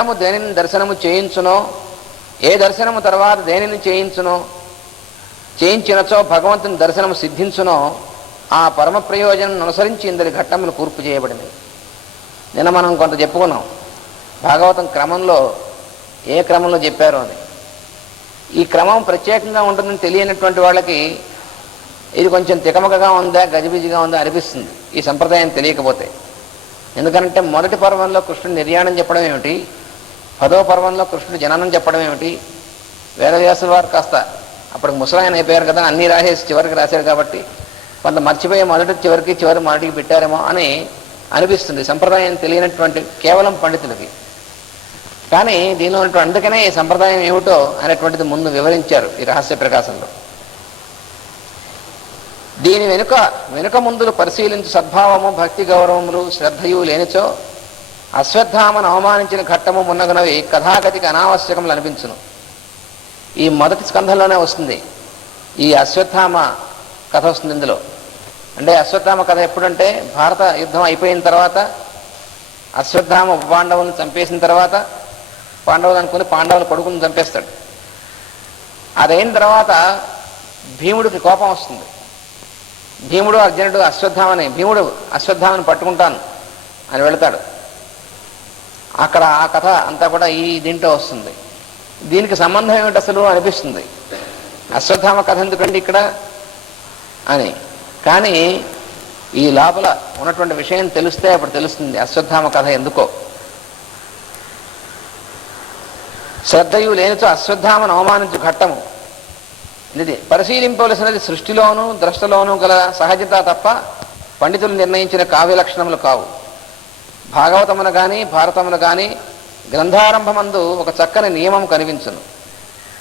ఘట్టము దేనిని దర్శనము చేయించునో, ఏ దర్శనము తర్వాత దేనిని చేయించినచో భగవంతుని దర్శనము సిద్ధించునో ఆ పరమ ప్రయోజనం అనుసరించి ఇందరి ఘట్టములు కూర్పు చేయబడినవి. నిన్న మనం కొంత చెప్పుకున్నాం భాగవతం క్రమంలో ఏ క్రమంలో చెప్పారో అని. ఈ క్రమం ప్రత్యేకంగా ఉంటుందని తెలియనటువంటి వాళ్ళకి ఇది కొంచెం తికమకగా ఉందా, గజిబిజిగా ఉందా అనిపిస్తుంది ఈ సంప్రదాయం తెలియకపోతే. ఎందుకంటే మొదటి పర్వంలో కృష్ణుడు నిర్యాణం చెప్పడం ఏమిటి, 10వ పర్వంలో కృష్ణుడు జననం చెప్పడం ఏమిటి, వేదవ్యాసుల వారు కాస్త అప్పుడు ముసలాయన అయిపోయారు కదా, అన్నీ రాసేసి చివరికి రాశారు కాబట్టి కొంత మర్చిపోయి చివరి మొదటికి పెట్టారేమో అని అనిపిస్తుంది సంప్రదాయం తెలియనటువంటి కేవలం పండితులకి. కానీ దీనిలో అందుకనే ఈ సంప్రదాయం ఏమిటో అనేటువంటిది ముందు వివరించారు ఈ రహస్య ప్రకాశంలో. దీని వెనుక ముందులు పరిశీలించు సద్భావము, భక్తి, గౌరవములు, శ్రద్ధయు లేనిచో అశ్వత్థామను అవమానించిన ఘట్టము మున్నగునవి కథాగతికి అనావశ్యకములు అనిపించును. ఈ మొదటి స్కంధంలోనే వస్తుంది ఈ అశ్వత్థామ కథ వస్తుంది ఇందులో. అంటే అశ్వత్థామ కథ ఎప్పుడంటే భారత యుద్ధం అయిపోయిన తర్వాత అశ్వత్థామ ఉపపాండవులను చంపేసిన తర్వాత పాండవులు అనుకుని పాండవుల కొడుకుని చంపేస్తాడు. అదైన తర్వాత భీముడికి కోపం వస్తుంది. భీముడు అర్జునుడు భీముడు అశ్వత్థామని పట్టుకుంటాను అని వెళతాడు. అక్కడ ఆ కథ అంతా కూడా ఈ దీంట్లో వస్తుంది. దీనికి సంబంధం ఏమిటి అసలు అనిపిస్తుంది, అశ్వత్థామ కథ ఎందుకండి ఇక్కడ అని. కానీ ఈ లోపల ఉన్నటువంటి విషయం తెలిస్తే అప్పుడు తెలుస్తుంది అశ్వత్థామ కథ ఎందుకో. శ్రద్ధయు లేనిచో అశ్వత్థామను అవమానించు ఘట్టము ఇది పరిశీలింపవలసినది సృష్టిలోనూ ద్రష్టలోనూ గల సహజత తప్ప పండితులు నిర్ణయించిన కావ్య లక్షణములు కావు. భాగవతమును కానీ భారతమును కానీ గ్రంథారంభమందు ఒక చక్కని నియమం కనిపించును.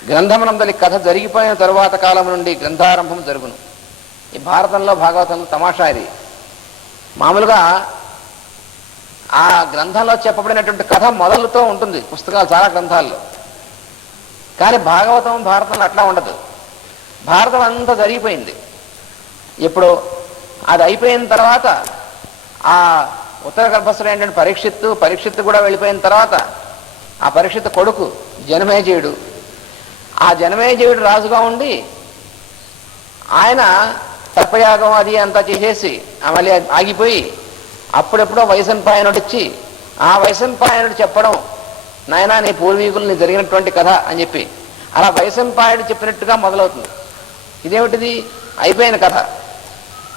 గ్రంథమునందలి కథ జరిగిపోయిన తరువాత కాలం నుండి గ్రంథారంభం జరుగును. ఈ భారతంలో భాగవతంలో తమాషా ఇది. మామూలుగా ఆ గ్రంథంలో చెప్పబడినటువంటి కథ మొదలుతో ఉంటుంది పుస్తకాలు చాలా గ్రంథాల్లో. కానీ భాగవతం భారతంలో అట్లా ఉండదు. భారతం అంతా జరిగిపోయింది. ఇప్పుడు అది అయిపోయిన తర్వాత ఆ ఉత్తర గర్భస్థుడు ఏంటంటే పరీక్షిత్తు కూడా వెళ్ళిపోయిన తర్వాత ఆ పరీక్షిత్తు కొడుకు జనమేజయుడు, ఆ జనమేజయుడు రాజుగా ఉండి ఆయన తర్పయాగం అది అంతా చేసేసి మళ్ళీ ఆగిపోయి అప్పుడెప్పుడో వైశంపాయనుడు వచ్చి ఆ వైశంపాయనుడు చెప్పడం, నాయనా నీ పూర్వీకుల్ని జరిగినటువంటి కథ అని చెప్పి అలా వైశంపాయుడు చెప్పినట్టుగా మొదలవుతుంది. ఇదేమిటిది, అయిపోయిన కథ.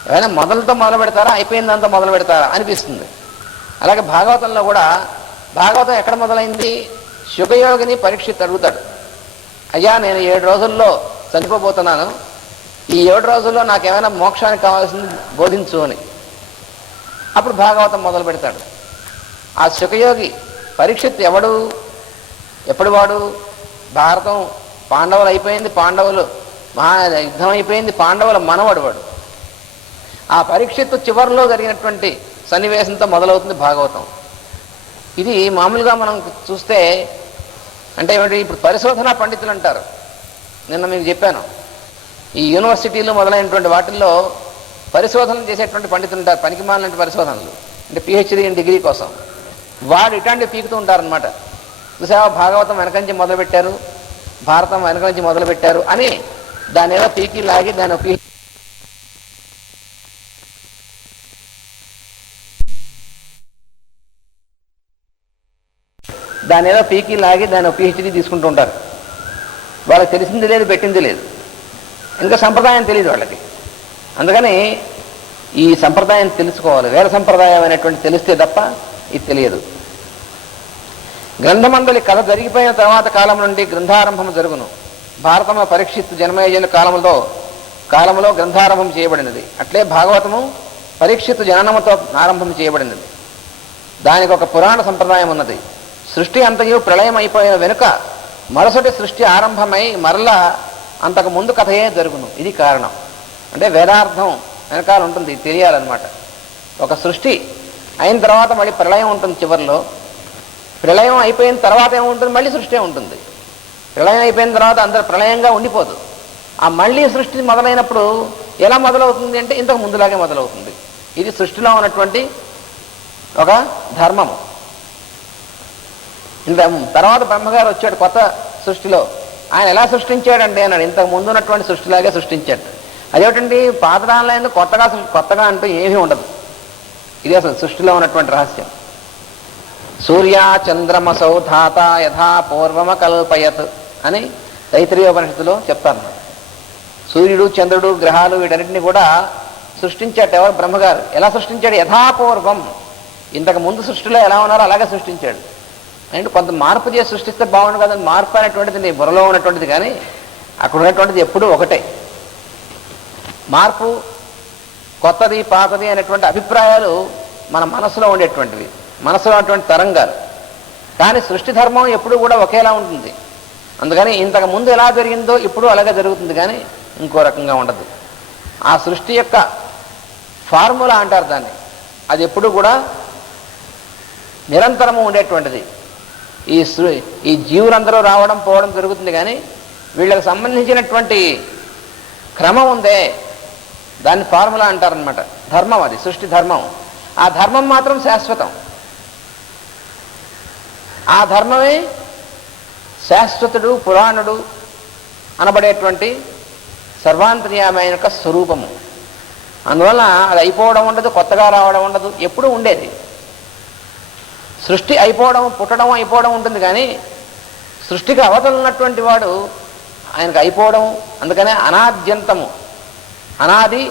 ఏమైనా మొదలతో మొదలు పెడతారా, అయిపోయిందంతా మొదలు పెడతారా అనిపిస్తుంది. అలాగే భాగవతంలో కూడా భాగవతం ఎక్కడ మొదలైంది, శుకయోగిని పరీక్షిత్ అడుగుతాడు, అయ్యా నేను 7 రోజుల్లో చనిపోబోతున్నాను, ఈ 7 రోజుల్లో నాకేమైనా మోక్షానికి కావాల్సింది బోధించు అని. అప్పుడు భాగవతం మొదలు పెడతాడు. ఆ శుకయోగి పరీక్షిత్ ఎవడు, ఎప్పుడు వాడు, భారతం పాండవులు అయిపోయింది, పాండవులు యుద్ధం అయిపోయింది, పాండవుల మనవడు వాడు. ఆ పరీక్షిత్తు చివరిలో జరిగినటువంటి సన్నివేశంతో మొదలవుతుంది భాగవతం. ఇది మామూలుగా మనం చూస్తే అంటే ఏమిటి, ఇప్పుడు పరిశోధనా పండితులు అంటారు. నిన్న మీకు చెప్పాను ఈ యూనివర్సిటీలు మొదలైనటువంటి వాటిల్లో పరిశోధనలు చేసేటువంటి పండితులు ఉంటారు, పనికిమాలినటువంటి పరిశోధనలు అంటే పిహెచ్డీ డిగ్రీ కోసం. వాడు ఇట్లాంటివి పీకుతూ ఉంటారనమాట. చూసావా భాగవతం వెనక నుంచి మొదలుపెట్టారు, భారతం వెనక నుంచి మొదలుపెట్టారు అని దాని ఏదో పీకి లాగి దాని పిహెచ్డీ తీసుకుంటూ ఉంటారు. వాళ్ళకి తెలిసింది లేదు, పెట్టింది లేదు, ఇంకా సంప్రదాయం తెలియదు వాళ్ళకి. అందుకని ఈ సంప్రదాయం తెలుసుకోవాలి, వేద సంప్రదాయం అనేటువంటి తెలిస్తే తప్ప ఇది తెలియదు. గ్రంథమందలి కథ జరిగిపోయిన తర్వాత కాలం నుండి గ్రంథారంభం జరుగును. భారతంలో పరీక్షిత్ జనమేజయుల కాలంలో గ్రంథారంభం చేయబడినది. అట్లే భాగవతము పరీక్షిత్ జననముతో ఆరంభం చేయబడినది. దానికి ఒక పురాణ సంప్రదాయం ఉన్నది. సృష్టి అంతయు ప్రళయం అయిపోయిన వెనుక మరుసటి సృష్టి ఆరంభమై మరలా అంతకు ముందు కథయే జరుగును. ఇది కారణం. అంటే వేదార్థం వెనకాల ఉంటుంది, తెలియాలన్నమాట. ఒక సృష్టి అయిన తర్వాత మళ్ళీ ప్రళయం ఉంటుంది చివరిలో. ప్రళయం అయిపోయిన తర్వాత ఏముంటుంది, మళ్ళీ సృష్టి ఉంటుంది. ప్రళయం అయిపోయిన తర్వాత అందరు ప్రళయంగా ఉండిపోదు. ఆ మళ్ళీ సృష్టి మొదలైనప్పుడు ఎలా మొదలవుతుంది అంటే ఇంతకు ముందులాగే మొదలవుతుంది. ఇది సృష్టిలో ఉన్నటువంటి ఒక ధర్మము. ఇంత తర్వాత బ్రహ్మగారు వచ్చాడు కొత్త సృష్టిలో. ఆయన ఎలా సృష్టించాడండి అన్నాడు. ఇంతకు ముందు ఉన్నటువంటి సృష్టిలాగే సృష్టించాడు. అదేమిటండి పాతదానిలో కొత్తగా అంటూ ఏమీ ఉండదు. ఇది అసలు సృష్టిలో ఉన్నటువంటి రహస్యం. సూర్య చంద్రమసౌ ధాత యథా పూర్వమకల్పయత్ అని తైత్రీయోపనిషత్తులో చెప్తారు. సూర్యుడు చంద్రుడు గ్రహాలు వీటన్నిటిని కూడా సృష్టించాడు ఎవరు? బ్రహ్మగారు. ఎలా సృష్టించాడు? యథాపూర్వం, ఇంతకు ముందు సృష్టిలో ఎలా ఉన్నారో అలాగే సృష్టించాడు. అంటే కొంత మార్పు చేసి సృష్టిస్తే బాగుండు కదా. మార్పు అనేటువంటిది నీ బుర్రలో ఉన్నటువంటిది, కానీ అక్కడ ఉన్నటువంటిది ఎప్పుడూ ఒకటే. మార్పు, కొత్తది పాతది అనేటువంటి అభిప్రాయాలు మన మనసులో ఉండేటువంటివి, మనసులో ఉన్నటువంటి తరంగాలు. కానీ సృష్టి ధర్మం ఎప్పుడు కూడా ఒకేలా ఉంటుంది. అందుకని ఇంతకు ముందు ఎలా జరిగిందో ఇప్పుడు అలాగే జరుగుతుంది, కానీ ఇంకో రకంగా ఉండదు. ఆ సృష్టి యొక్క ఫార్ములా అంటారు దాన్ని, అది ఎప్పుడు కూడా నిరంతరము ఉండేటువంటిది. ఈ జీవులందరూ రావడం పోవడం జరుగుతుంది, కానీ వీళ్ళకి సంబంధించినటువంటి క్రమం ఉందే దాన్ని ఫార్ములా అంటారనమాట. ధర్మం, అది సృష్టి ధర్మం. ఆ ధర్మం మాత్రం శాశ్వతం. ఆ ధర్మమే శాశ్వతుడు, పురాణుడు అనబడేటువంటి సర్వాంతర్యామైన యొక్క స్వరూపము. అందువల్ల అది అయిపోవడం ఉండదు, కొత్తగా రావడం ఉండదు, ఎప్పుడూ ఉండేది. సృష్టి అయిపోవడం, పుట్టడం, అయిపోవడం ఉంటుంది, కానీ సృష్టికి అవతలున్నటువంటి వాడు ఆయనకు అయిపోవడం. అందుకనే అనాద్యంతము, అనాది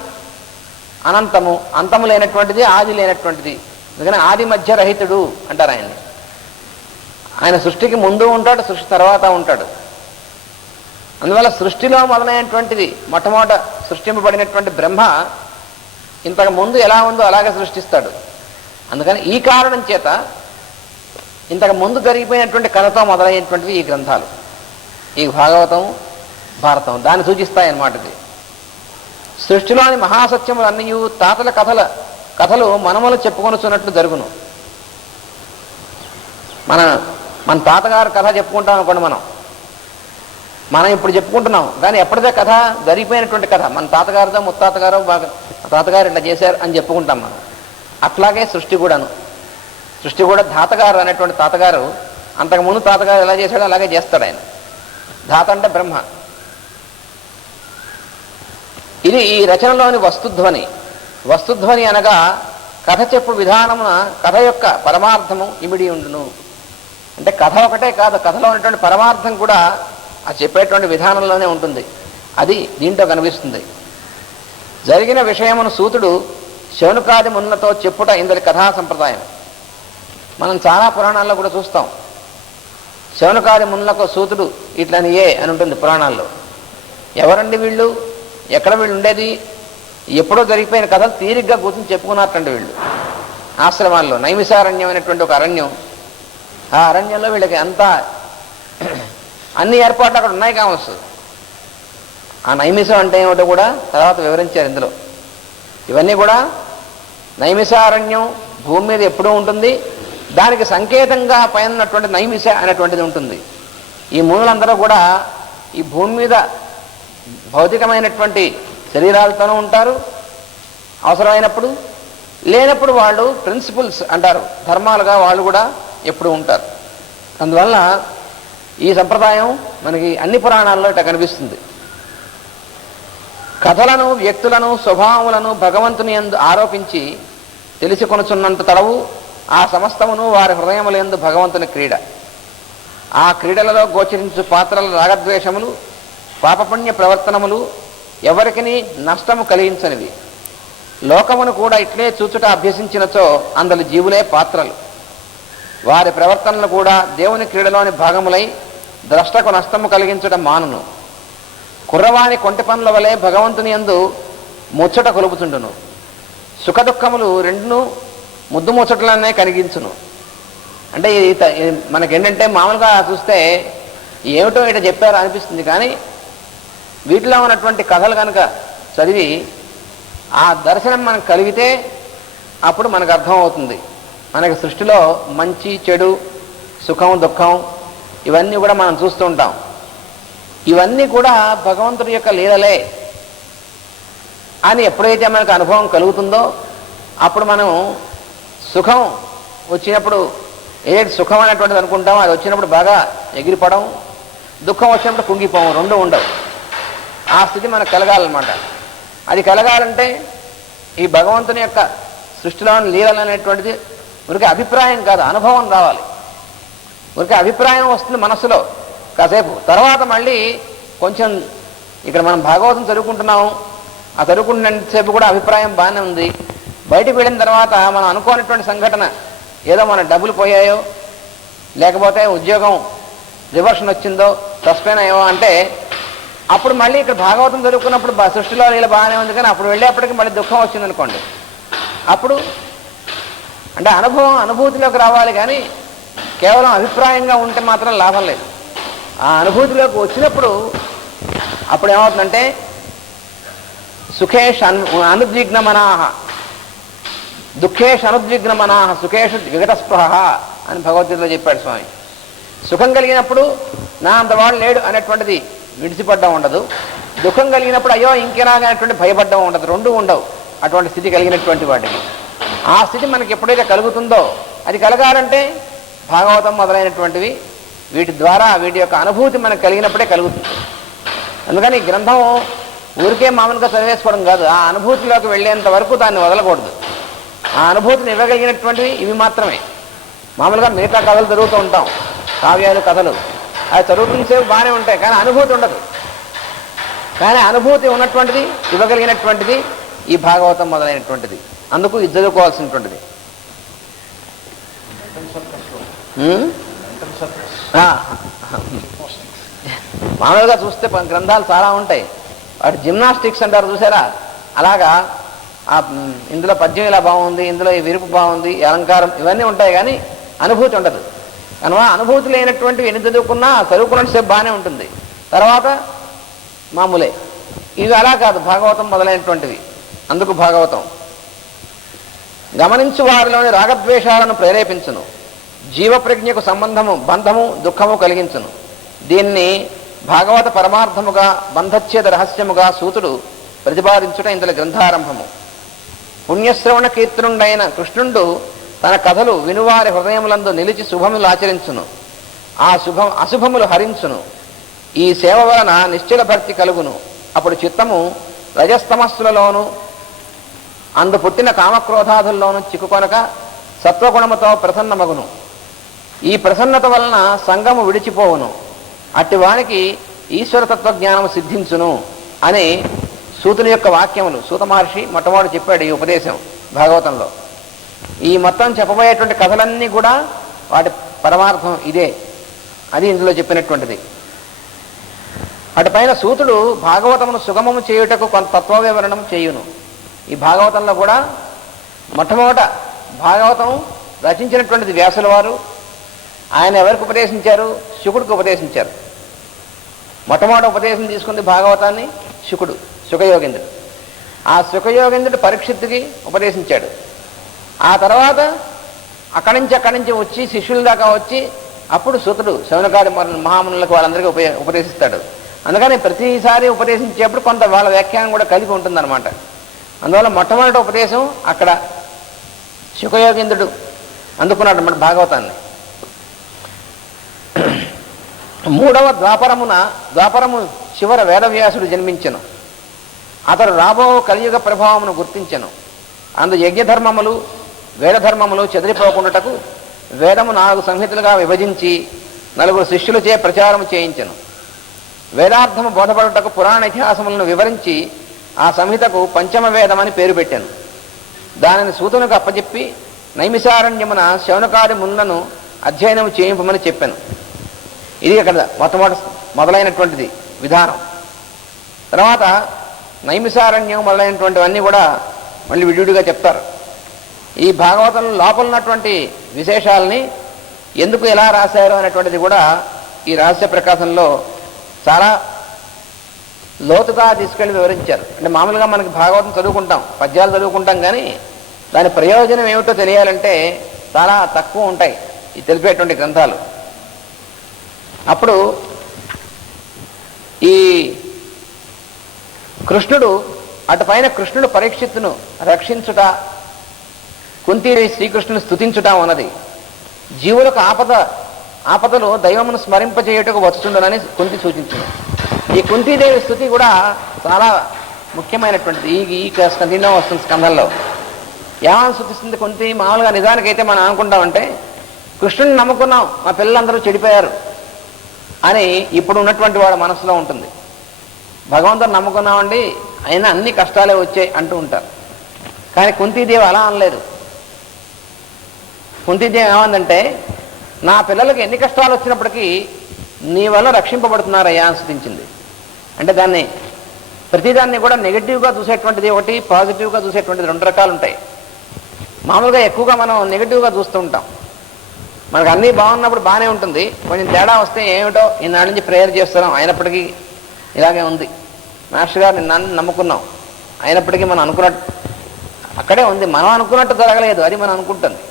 అనంతము, అంతము లేనటువంటిది, ఆది లేనటువంటిది. అందుకని ఆది మధ్య రహితుడు అంటారు ఆయన్ని. ఆయన సృష్టికి ముందు ఉంటాడు, సృష్టి తర్వాత ఉంటాడు. అందువల్ల సృష్టిలో మొదలైనటువంటిది మొట్టమొదట సృష్టింపబడినటువంటి బ్రహ్మ ఇంతకు ముందు ఎలా ఉందో అలాగే సృష్టిస్తాడు. అందుకని ఈ కారణం చేత ఇంతకు ముందు జరిగిపోయినటువంటి కథతో మొదలైనటువంటివి ఈ గ్రంథాలు, ఈ భాగవతం, భారతం దాన్ని సూచిస్తాయన్నమాట. ఇది సృష్టిలోని మహాసత్యములన్నీ తాతల కథలు మనములు చెప్పుకొనుచున్నట్లు జరుగును. మన తాతగారు కథ చెప్పుకుంటాం అనుకోండి, మనం ఇప్పుడు చెప్పుకుంటున్నాం, కానీ ఎప్పటిదే కథ జరిగిపోయినటువంటి కథ. మన తాతగారితో ముత్తాతగారో బాగా తాతగారు ఇట్లా చేశారు అని చెప్పుకుంటాం మనం. అట్లాగే సృష్టి కూడాను. సృష్టి కూడా ధాతగారు అనేటువంటి తాతగారు అంతకుముందు తాతగారు ఎలా చేశాడో అలాగే చేస్తాడు ఆయన. ధాత అంటే బ్రహ్మ. ఇది ఈ రచనలోని వస్తుధ్వని. వస్తుధ్వని అనగా కథ చెప్పు విధానమున కథ యొక్క పరమార్థము ఇమిడి ఉండును. అంటే కథ ఒకటే కాదు, కథలో ఉన్నటువంటి పరమార్థం కూడా ఆ చెప్పేటువంటి విధానంలోనే ఉంటుంది. అది దీంట్లో కనిపిస్తుంది. జరిగిన విషయమును సూతుడు శౌనకాది మునులతో చెప్పుట ఇందరి కథా సంప్రదాయం. మనం చాలా పురాణాల్లో కూడా చూస్తాం. శౌనకాది మునులకు సూతుడు ఇట్లనియే అని ఉంటుంది పురాణాల్లో. ఎవరండి వీళ్ళు, ఎక్కడ వీళ్ళు ఉండేది, ఎప్పుడో జరిగిపోయిన కథలు తీరిగ్గా కూర్చొని చెప్పుకున్నట్టండి వీళ్ళు. ఆశ్రమాల్లో నైమిషారణ్యం అనేటువంటి ఒక అరణ్యం, ఆ అరణ్యంలో వీళ్ళకి అంతా అన్ని ఏర్పాట్లు అక్కడ ఉన్నాయి కావచ్చు. ఆ నైమిషం అంటే ఏమిటో కూడా తర్వాత వివరించారు ఇందులో. ఇవన్నీ కూడా నైమిషారణ్యం భూమి మీద ఎప్పుడూ ఉంటుంది. దానికి సంకేతంగా పైన ఉన్నటువంటి నైమిష అనేటువంటిది ఉంటుంది. ఈ మునులందరూ కూడా ఈ భూమి మీద భౌతికమైనటువంటి శరీరాలతోనూ ఉంటారు, అవసరమైనప్పుడు. లేనప్పుడు వాళ్ళు ప్రిన్సిపుల్స్ అంటారు, ధర్మాలుగా వాళ్ళు కూడా ఎప్పుడు ఉంటారు. అందువల్ల ఈ సంప్రదాయం మనకి అన్ని పురాణాల్లో ఇట్లా కనిపిస్తుంది. కథలను, వ్యక్తులను, స్వభావములను భగవంతుని యందు ఆరోపించి తెలిసి కొనుచున్నంత తడవు ఆ సమస్తమును వారి హృదయములందు భగవంతుని క్రీడ. ఆ క్రీడలలో గోచరించు పాత్రల రాగద్వేషములు, పాపపుణ్య ప్రవర్తనములు ఎవరికి నష్టము కలిగించనివి. లోకమును కూడా ఇట్లే చూచుట అభ్యసించినచో అందరి జీవులే పాత్రలు. వారి ప్రవర్తనలు కూడా దేవుని క్రీడలోని భాగములై ద్రష్టకు నష్టము కలిగించడం మానును. కుర్రవాణి కొంటి పనుల వలె భగవంతుని యందు ముచ్చట కొలుపుతుండును. సుఖదుఖములు రెండును ముద్దు ముచ్చటలనే కలిగించును. అంటే మనకేంటంటే మామూలుగా చూస్తే ఏమిటో ఇట చెప్పారు అనిపిస్తుంది, కానీ వీటిలో ఉన్నటువంటి కథలు కనుక చదివి ఆ దర్శనం మనకు కలిగితే అప్పుడు మనకు అర్థమవుతుంది. మనకి సృష్టిలో మంచి చెడు, సుఖం దుఃఖం ఇవన్నీ కూడా మనం చూస్తూ ఉంటాం. ఇవన్నీ కూడా భగవంతుడి యొక్క లీలలే అని ఎప్పుడైతే మనకు అనుభవం కలుగుతుందో అప్పుడు మనం సుఖం వచ్చినప్పుడు ఏది సుఖం అనేటువంటిది అనుకుంటామో అది వచ్చినప్పుడు బాగా ఎగిరిపడం, దుఃఖం వచ్చినప్పుడు కుంగిపోవం, రెండు ఉండవు. ఆ స్థితి మనకు కలగాలన్నమాట. అది కలగాలంటే ఈ భగవంతుని యొక్క సృష్టిలోని లీలలు అనేటువంటిది మనకి అభిప్రాయం కాదు, అనుభవం రావాలి. మనకి అభిప్రాయం వస్తుంది మనస్సులో కాసేపు, తర్వాత మళ్ళీ కొంచెం ఇక్కడ మనం భాగవతం చదువుకుంటున్నాము, ఆ చదువుకుంటున్నంతసేపు కూడా అభిప్రాయం బాగానే ఉంది. బయటకు వెళ్ళిన తర్వాత మనం అనుకోనటువంటి సంఘటన, ఏదో మన డబ్బులు పోయాయో, లేకపోతే ఉద్యోగం రివర్షన్ వచ్చిందో, సస్పెండ్ అయ్యో అంటే అప్పుడు మళ్ళీ ఇక్కడ భాగవతం చదువుకున్నప్పుడు సృష్టిలో ఇలా బాగానే ఉంది, కానీ అప్పుడు వెళ్ళేప్పటికీ మళ్ళీ దుఃఖం వచ్చిందనుకోండి, అప్పుడు అంటే అనుభవం అనుభూతిలోకి రావాలి. కానీ కేవలం అభిప్రాయంగా ఉంటే మాత్రం లాభం లేదు. ఆ అనుభూతిలోకి వచ్చినప్పుడు అప్పుడు ఏమవుతుందంటే సుఖేష్ అనుద్విగ్నమనాహ, దుఃఖేష్ అనుద్విగ్నమనాహ, సుఖేషు విగతస్పృహ అని భగవద్గీతలో చెప్పాడు స్వామి. సుఖం కలిగినప్పుడు నా అంతవాడు లేడు అనేటువంటిది విడిచిపడ్డం ఉండదు, దుఃఖం కలిగినప్పుడు అయ్యో ఇంకెలాగనేటువంటి భయపడ్డం ఉండదు, రెండు ఉండవు అటువంటి స్థితి కలిగినటువంటి వాటికి. ఆ స్థితి మనకి ఎప్పుడైతే కలుగుతుందో, అది కలగాలంటే భాగవతం మొదలైనటువంటివి వీటి ద్వారా వీటి యొక్క అనుభూతి మనకు కలిగినప్పుడే కలుగుతుంది. అందుకని ఈ గ్రంథం ఊరికే మామూలుగా చదివేసుకోవడం కాదు, ఆ అనుభూతిలోకి వెళ్ళేంత వరకు దాన్ని వదలకూడదు. ఆ అనుభూతిని ఇవ్వగలిగినటువంటివి ఇవి మాత్రమే. మామూలుగా మిగతా కథలు చదువుతూ ఉంటాం, కావ్యాలు కథలు, అది చదువుతున్నసేపు బాగానే ఉంటాయి, కానీ అనుభూతి ఉండదు. కానీ అనుభూతి ఉన్నటువంటిది ఇవ్వగలిగినటువంటిది ఈ భాగవతం మొదలైనటువంటిది. అందుకు ఇది చదువుకోవాల్సినటువంటిది. మామూలుగా చూస్తే గ్రంథాలు చాలా ఉంటాయి, వాటి జిమ్నాస్టిక్స్ అంటారు చూసారా, అలాగా ఇందులో పద్యం ఇలా బాగుంది, ఇందులో ఈ విరుపు బాగుంది, ఈ అలంకారం ఇవన్నీ ఉంటాయి, కానీ అనుభూతి ఉండదు. కనుక అనుభూతి లేనటువంటివి ఎన్ని చదువుకున్నా చదువుకున్నసేపు బాగానే ఉంటుంది, తర్వాత మామూలే. ఇవి అలా కాదు భాగవతం మొదలైనటువంటివి. అందుకు భాగవతం గమనించు వారిలోని రాగద్వేషాలను ప్రేరేపించును, జీవప్రజ్ఞకు సంబంధము బంధము దుఃఖము కలిగించును. దీన్ని భాగవత పరమార్థముగా బంధచ్ఛేద రహస్యముగా సూతుడు ప్రతిపాదించుట ఇందులో గ్రంథారంభము. పుణ్యశ్రవణ కీర్తనుడైన కృష్ణుడు తన కథలు వినువారి హృదయములందు నిలిచి శుభములు ఆచరించును, ఆ అశుభములు హరించును. ఈ సేవ వలన నిశ్చల భక్తి కలుగును. అప్పుడు చిత్తము రజస్తమస్సులలోను అందు పుట్టిన కామక్రోధాదుల్లోనూ చిక్కుకొనక సత్వగుణముతో ప్రసన్నమగును. ఈ ప్రసన్నత వలన సంగము విడిచిపోవును. అట్టివానికి ఈశ్వరతత్వజ్ఞానము సిద్ధించును అని సూతుని యొక్క వాక్యములు. సూత మహర్షి మొట్టమొదటి చెప్పాడు ఈ ఉపదేశం భాగవతంలో. ఈ మొత్తం చెప్పబోయేటువంటి కథలన్నీ కూడా వాటి పరమార్థం ఇదే, అది ఇందులో చెప్పినటువంటిది. అటుపైన సూతుడు భాగవతమును సుగమము చేయుటకు కొంత తత్వ వివరణం చేయును. ఈ భాగవతంలో కూడా మొట్టమొదట భాగవతం రచించినటువంటిది వ్యాసుల వారు. ఆయన ఎవరికి ఉపదేశించారు? శుకుడికి ఉపదేశించారు. మొట్టమొదటి ఉపదేశం తీసుకుంది భాగవతాన్ని శుకుడు, శుకయోగేంద్రుడు. ఆ శుకయోగేంద్రుడు పరీక్షిత్తుకి ఉపదేశించాడు. ఆ తర్వాత అక్కడి నుంచి వచ్చి శిష్యుల దాకా వచ్చి అప్పుడు సూతుడు శౌనకాది మహామునులకు వాళ్ళందరికీ ఉపదేశిస్తాడు. అందుకని ప్రతిసారి ఉపదేశించేప్పుడు కొంత వాళ్ళ వ్యాఖ్యానం కూడా కలిగి ఉంటుందన్నమాట. అందువల్ల మొట్టమొదటి ఉపదేశం అక్కడ శుకయోగేంద్రుడు అందుకున్నాడు అన్నమాట భాగవతాన్ని. మూడవ ద్వాపరము చివర వేదవ్యాసుడు జన్మించెను. అతడు రాబో కలియుగ ప్రభావమును గుర్తించెను. అందు యజ్ఞధర్మములు వేదధర్మములు చెదిరిపోకుండాటకు వేదము 4 సంహితలుగా విభజించి 4 శిష్యులచే ప్రచారము చేయించెను. వేదార్థము బోధపడుటకు పురాణ ఇతిహాసములను వివరించి ఆ సంహితకు పంచమ వేదమని పేరు పెట్టాను. దానిని సూతునికి అప్పచెప్పి నైమిసారణ్యమున శౌనకాది మునులను అధ్యయనం చేయింపమని చెప్పాను. ఇది అక్కడ మొదలైనటువంటిది విధానం. తర్వాత నైమిసారణ్యం మొదలైనటువంటివన్నీ కూడా మళ్ళీ విడివిడిగా చెప్తారు. ఈ భాగవతం లోపల ఉన్నటువంటి విశేషాలని ఎందుకు ఎలా రాశారు అనేటువంటిది కూడా ఈ రహస్య ప్రకాశంలో చాలా లోతుగా తీసుకెళ్ళి వివరించారు. అంటే మామూలుగా మనకి భాగవతం చదువుకుంటాం, పద్యాలు చదువుకుంటాం, కానీ దాని ప్రయోజనం ఏమిటో తెలియాలంటే చాలా తక్కువ ఉంటాయి ఈ తెలిపేటువంటి గ్రంథాలు. అప్పుడు ఈ కృష్ణుడు అటుపైన కృష్ణుడు పరీక్షిత్తును రక్షించుట, కుంతీదేవి శ్రీకృష్ణుని స్తుతించుట ఉన్నది. జీవులకు ఆపదలు దైవమును స్మరింపజేయుటకు వచ్చుతుండనని కుంతి సూచించింది. ఈ కుంతీదేవి స్థుతి కూడా చాలా ముఖ్యమైనటువంటిది. ఈ స్కంధంలో వస్తుంది. స్కంధంలో ఏమని స్థుతిస్తుంది కుంతి? మామూలుగా నిజానికైతే మనం అనుకుంటామంటే కృష్ణుని నమ్ముకున్నాం, మా పిల్లలందరూ చెడిపోయారు అని ఇప్పుడు ఉన్నటువంటి వాడు మనసులో ఉంటుంది. భగవంతుని నమ్ముకున్నామండి, అయినా అన్ని కష్టాలే వచ్చాయి అంటూ ఉంటారు. కానీ కుంతీదేవి అలా అనలేదు. కుంతీదేవి ఏమందంటే, నా పిల్లలకి ఎన్ని కష్టాలు వచ్చినప్పటికీ నీ వల్ల రక్షింపబడుతున్నారయ్యా అని స్థుతించింది. అంటే దాన్ని ప్రతిదాన్ని కూడా నెగిటివ్గా చూసేటువంటిది ఒకటి, పాజిటివ్గా చూసేటువంటిది రెండు రకాలు ఉంటాయి. మామూలుగా ఎక్కువగా మనం నెగిటివ్గా చూస్తూ ఉంటాం. మనకు అన్నీ బాగున్నప్పుడు బాగానే ఉంటుంది, కొంచెం తేడా వస్తే ఏమిటో ఈనాడు నుంచి ప్రేయర్ చేస్తున్నాం, అయినప్పటికీ ఇలాగే ఉంది. మాస్టర్ గారు నన్ను నమ్ముకున్నాం, అయినప్పటికీ మనం అనుకున్నట్టు అక్కడే ఉంది. మనం అనుకున్నట్టు జరగలేదు, అది మనం అనుకుంటుంది.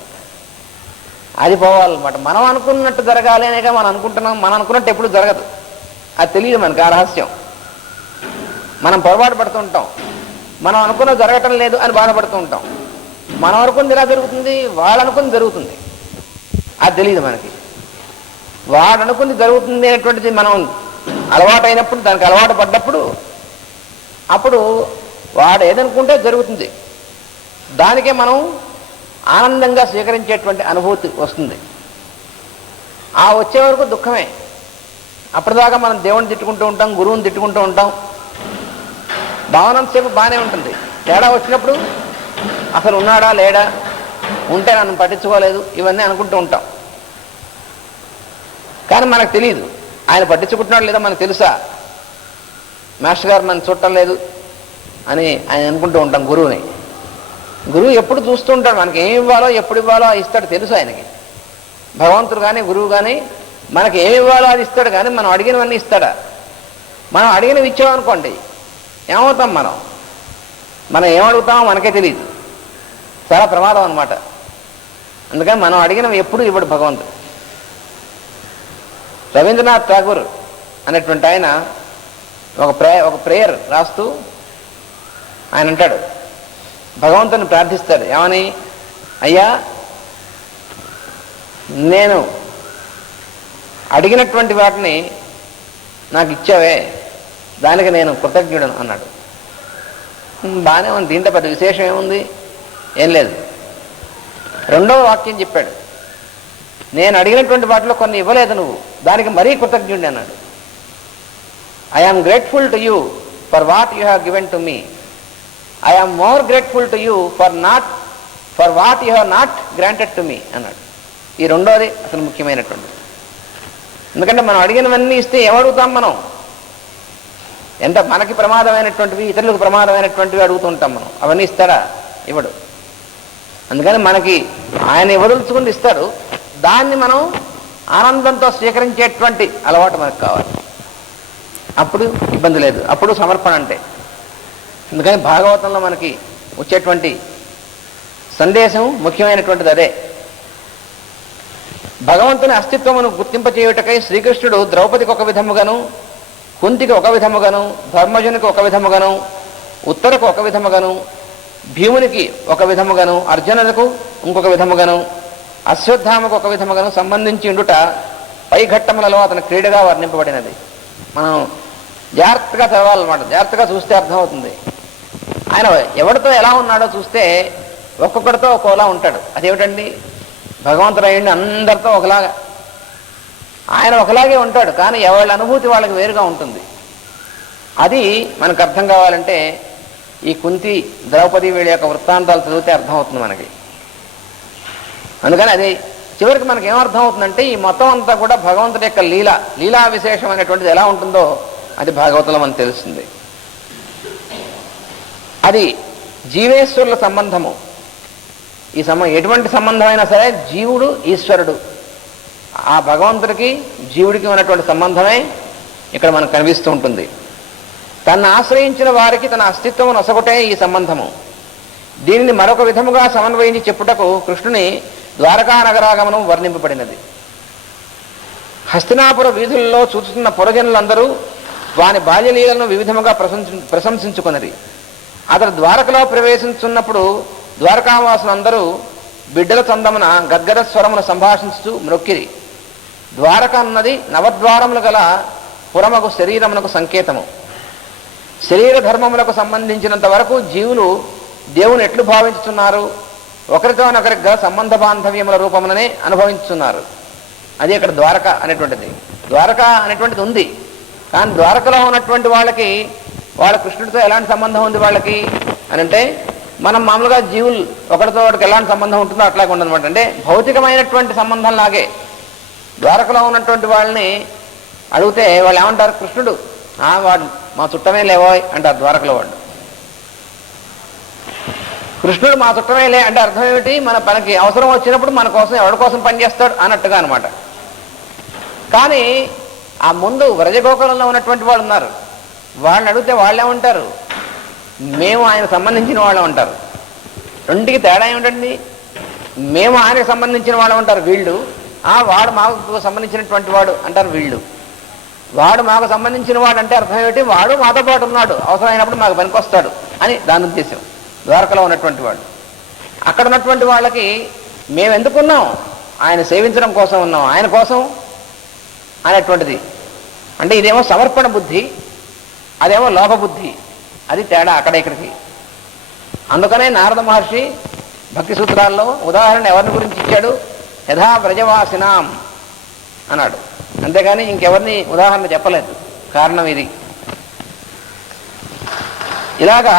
అది పోవాలన్నమాట. మనం అనుకున్నట్టు జరగాలి అనేగా మనం అనుకుంటున్నాం. మనం అనుకున్నట్టు ఎప్పుడు జరగదు, అది తెలియదు మనకు. ఆ రహస్యం మనం పొరపాటు పడుతూ ఉంటాం. మనం అనుకున్నది జరగటం లేదు అని బాధపడుతూ ఉంటాం. మనం అనుకుంది ఎలా జరుగుతుంది? వాళ్ళు అనుకుంది జరుగుతుంది, అది తెలియదు మనకి. వాడు అనుకుంది జరుగుతుంది అనేటువంటిది మనం అలవాటు అయినప్పుడు, దానికి అలవాటు పడ్డప్పుడు, అప్పుడు వాడు ఏదనుకుంటే జరుగుతుంది. దానికే మనం ఆనందంగా స్వీకరించేటువంటి అనుభూతి వస్తుంది. ఆ వచ్చే వరకు దుఃఖమే. అప్పటిదాకా మనం దేవుని తిట్టుకుంటూ ఉంటాం, గురువుని తిట్టుకుంటూ ఉంటాం. భావనంతసేపు బాగానే ఉంటుంది. తేడా వచ్చినప్పుడు అసలు ఉన్నాడా లేడా, ఉంటే నన్ను పట్టించుకోలేదు, ఇవన్నీ అనుకుంటూ ఉంటాం. కానీ మనకు తెలియదు ఆయన పట్టించుకుంటున్నాడు లేదా. మనకు తెలుసా మాస్టర్ గారు మనం చూడటం లేదు అని ఆయన అనుకుంటూ ఉంటాం. గురువు ఎప్పుడు చూస్తూ ఉంటాడు, మనకి ఏమి ఇవ్వాలో ఎప్పుడు ఇవ్వాలో ఇస్తాడు, తెలుసు ఆయనకి. భగవంతుడు కానీ గురువు కానీ మనకి ఏమి ఇవ్వాలో అది ఇస్తాడు, కానీ మనం అడిగినవన్నీ ఇస్తాడా? మనం అడిగినవి ఇచ్చామనుకోండి, ఏమవుతాం? మనం ఏమడుగుతామో మనకే తెలియదు. చాలా ప్రమాదం అన్నమాట. అందుకని మనం అడిగినవి ఎప్పుడు ఇవ్వడు భగవంతుడు. రవీంద్రనాథ్ ఠాగూర్ అనేటువంటి ఆయన ఒక ప్రేయర్ రాస్తూ ఆయన అంటాడు, భగవంతుని ప్రార్థిస్తాడు. ఏమని? అయ్యా, నేను అడిగినటువంటి వాటిని నాకు ఇచ్చావే, దానికి నేను కృతజ్ఞుడను అన్నాడు. బాగానే ఉంది, దీంట్లో పెద్ద విశేషం ఏముంది? ఏం లేదు. రెండవ వాక్యం చెప్పాడు, నేను అడిగినటువంటి వాటిలో కొన్ని ఇవ్వలేదు నువ్వు, దానికి మరీ కృతజ్ఞుడి అన్నాడు. I am grateful to you for what you have given to me. I am more grateful to you for what you have not granted to me అన్నాడు. ఈ రెండోది అసలు ముఖ్యమైనటువంటిది. ఎందుకంటే మనం అడిగినవన్నీ ఇస్తే ఏమడుగుతాం? మనం ఎంత మనకి ప్రమాదమైనటువంటివి, ఇతరులకు ప్రమాదమైనటువంటివి అడుగుతుంటాం. మనం అవన్నీ ఇస్తాడా? ఇవ్వడు. అందుకని మనకి ఆయన ఇవ్వదలుచుకుని ఇస్తాడు, దాన్ని మనం ఆనందంతో స్వీకరించేటువంటి అలవాటు మనకు కావాలి. అప్పుడు ఇబ్బంది లేదు, అప్పుడు సమర్పణ అంటే. అందుకని భాగవతంలో మనకి వచ్చేటువంటి సందేశం ముఖ్యమైనటువంటిది అదే. భగవంతుని అస్తిత్వమును గుర్తింపచేయుటకై శ్రీకృష్ణుడు ద్రౌపదికి ఒక విధముగాను, కుంతికి ఒక విధముగాను, ధర్మజునికి ఒక విధముగాను, ఉత్తరకు ఒక విధముగాను, భీమునికి ఒక విధముగాను, అర్జునులకు ఇంకొక విధముగాను, అశ్వత్థామకు ఒక విధముగాను సంబంధించి ఉండుట పై ఘట్టములలో అతని క్రీడగా వర్ణింపబడినది. మనం జాగ్రత్తగా చదవాలన్నమాట. జాగ్రత్తగా చూస్తే అర్థమవుతుంది. ఆయన ఎవరితో ఎలా ఉన్నాడో చూస్తే ఒక్కొక్కడితో ఒక్కోలా ఉంటాడు. అదేమిటండి? భగవంతుడు అయ్యండి అందరితో ఒకలాగా, ఆయన ఒకలాగే ఉంటాడు, కానీ ఎవరి అనుభూతి వాళ్ళకి వేరుగా ఉంటుంది. అది మనకు అర్థం కావాలంటే ఈ కుంతి, ద్రౌపది వీళ్ళ యొక్క వృత్తాంతాలు చదివితే అర్థమవుతుంది మనకి. అందుకని అది చివరికి మనకి ఏమర్థం అవుతుందంటే, ఈ మొత్తం అంతా కూడా భగవంతుడి యొక్క లీలా విశేషం అనేటువంటిది ఎలా ఉంటుందో అది భాగవతంలో మనకు తెలుస్తుంది. అది జీవేశ్వరుల సంబంధము. ఈ ఎటువంటి సంబంధమైనా సరే జీవుడు ఈశ్వరుడు, ఆ భగవంతుడికి జీవుడికి ఉన్నటువంటి సంబంధమే ఇక్కడ మనకు కనిపిస్తూ ఉంటుంది. తను ఆశ్రయించిన వారికి తన అస్తిత్వం నొసగొటే ఈ సంబంధము. దీనిని మరొక విధముగా సమన్వయించి చెప్పుటకు కృష్ణుని ద్వారకా నగరాగమనం వర్ణింపబడినది. హస్తినాపుర వీధుల్లో చూస్తున్న పురజనులందరూ వాని బాల్యలీలను వివిధముగా ప్రశంసించుకున్నది. అతడు ద్వారకలో ప్రవేశించున్నప్పుడు ద్వారకావాసులందరూ బిడ్డల చందమున గద్గద స్వరమును సంభాషించుతూ మ్రొక్కిరి. ద్వారక అన్నది నవద్వారములు గల పురమకు శరీరమునకు సంకేతము. శరీర ధర్మములకు సంబంధించినంత వరకు జీవులు దేవుని ఎట్లు భావించుతున్నారు, ఒకరితోనొకరికి గల సంబంధ బాంధవ్యముల రూపముననే అనుభవించుతున్నారు. అది ఇక్కడ ద్వారక అనేటువంటిది. ద్వారక అనేటువంటిది ఉంది, కానీ ద్వారకలో ఉన్నటువంటి వాళ్ళకి వాళ్ళ కృష్ణుడితో ఎలాంటి సంబంధం ఉంది వాళ్ళకి అని అంటే, మనం మామూలుగా జీవులు ఒకరితో ఒకరికి ఎలాంటి సంబంధం ఉంటుందో అట్లాగే ఉండదన్నమాట. అంటే భౌతికమైనటువంటి సంబంధం లాగే. ద్వారకలో ఉన్నటువంటి వాళ్ళని అడిగితే వాళ్ళు ఏమంటారు, కృష్ణుడు వాడు మా చుట్టమే లేవోయ్ అంటారు ద్వారకలో వాళ్ళు. కృష్ణుడు మా చుట్టమే లే అంటే అర్థం ఏమిటి, మనకి అవసరం వచ్చినప్పుడు మన కోసం ఎవరి కోసం పనిచేస్తాడు అన్నట్టుగా అనమాట. కానీ ఆ ముందు వ్రజగోకులంలో ఉన్నటువంటి వాళ్ళు ఉన్నారు, వాళ్ళని అడిగితే వాళ్ళే ఉంటారు, మేము ఆయన సంబంధించిన వాళ్ళం ఉంటారు. రెండుకి తేడా ఏమిటండి, మేము ఆయనకు సంబంధించిన వాళ్ళం ఉంటారు వీళ్ళు, వాడు మాకు సంబంధించినటువంటి వాడు అంటారు వీళ్ళు. వాడు మాకు సంబంధించిన వాడు అంటే అర్థం ఏమిటి, వాడు మాతో పాటు ఉన్నాడు, అవసరమైనప్పుడు మాకు పనికొస్తాడు అని దాని ఉద్దేశం. ద్వారకలో ఉన్నటువంటి వాడు. అక్కడ ఉన్నటువంటి వాళ్ళకి మేము ఎందుకున్నాం, ఆయన సేవించడం కోసం ఉన్నాం, ఆయన కోసం అనేటువంటిది. అంటే ఇదేమో సమర్పణ బుద్ధి, అదేమో లోపబుద్ధి. అది తేడా అక్కడ ఇక్కడికి. అందుకనే నారద మహర్షి భక్తి సూత్రాల్లో ఉదాహరణ ఎవరిని గురించి ఇచ్చాడు, యథా వ్రజవాసినాం అన్నాడు. అంతేగాని ఇంకెవరిని ఉదాహరణ చెప్పలేదు. కారణం ఇది. ఇలాగా